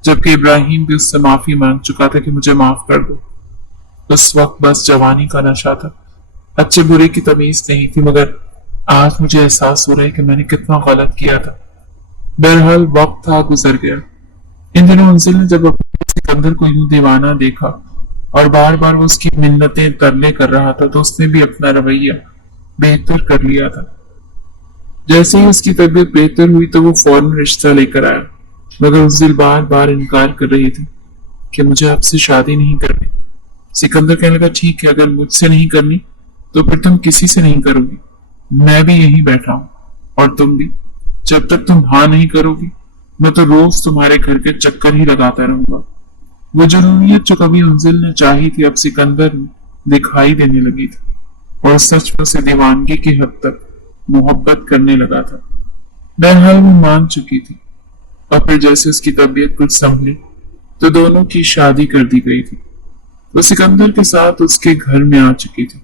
जबकि इब्राहिम भी उससे माफी मांग चुका था कि मुझे माफ कर दो। उस वक्त बस जवानी का नशा था, अच्छे बुरे की तमीज नहीं थी, मगर आज मुझे एहसास हो रहा है कि मैंने कितना गलत किया था। बहरहाल वक्त था, गुजर गया। इन दिनों उंजिल ने जब अपने सिकंदर को यूं दीवाना देखा और बार बार वो उसकी मिन्नतें तरले कर रहा था, तो उसने भी अपना रवैया बेहतर कर लिया था। जैसे ही उसकी तबीयत बेहतर हुई तो वो फौरन रिश्ता लेकर आया, मगर उंजिल बार बार इनकार कर रही थी कि मुझे आपसे शादी नहीं करनी। सिकंदर कहने लगा, ठीक है, अगर मुझसे नहीं करनी तो फिर तुम किसी से नहीं करोगी, मैं भी यहीं बैठा हूं और तुम भी। जब तक तुम हाँ नहीं करोगी मैं तो रोज तुम्हारे घर के चक्कर ही लगाता रहूंगा। वो जरूरियत जो कभी उंजिल ने चाही थी अब सिकंदर में दिखाई देने लगी थी और सच में उसे दीवानगी की हद तक मोहब्बत करने लगा था। बहरहाल वो मान चुकी थी और फिर जैसे उसकी तबीयत कुछ संभली तो दोनों की शादी कर दी गई थी। वो सिकंदर के साथ उसके घर में आ चुकी थी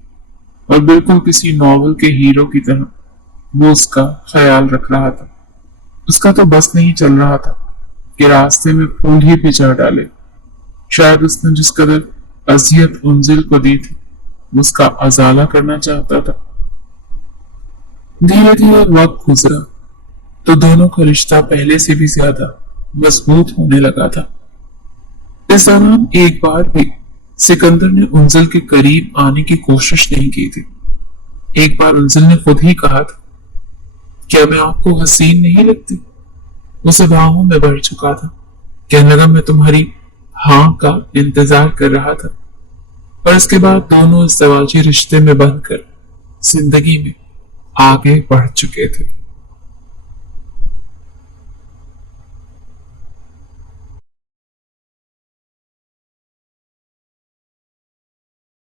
और बिल्कुल किसी नॉवल के हीरो की तरह वो उसका ख्याल रख रहा था। उसका तो बस नहीं चल रहा था कि रास्ते में फूल ही पिछा डाले। शायद उसने जिस कदर अजियत उंजिल को दी थी उसका अजाला करना चाहता था। धीरे धीरे वक्त गुजरा तो दोनों का रिश्ता पहले से भी ज्यादा मजबूत होने लगा था। इस दौरान एक बार भी सिकंदर ने उंजिल के करीब आने की कोशिश नहीं की थी। एक बार उंजिल ने खुद ही कहा था, क्या मैं आपको हसीन नहीं लगती? उसे बाहों में भर चुका था, कहने लगा, मैं तुम्हारी हाँ का इंतजार कर रहा था। और इसके बाद दोनों इस दवाजी रिश्ते में बंधकर जिंदगी में आगे बढ़ चुके थे।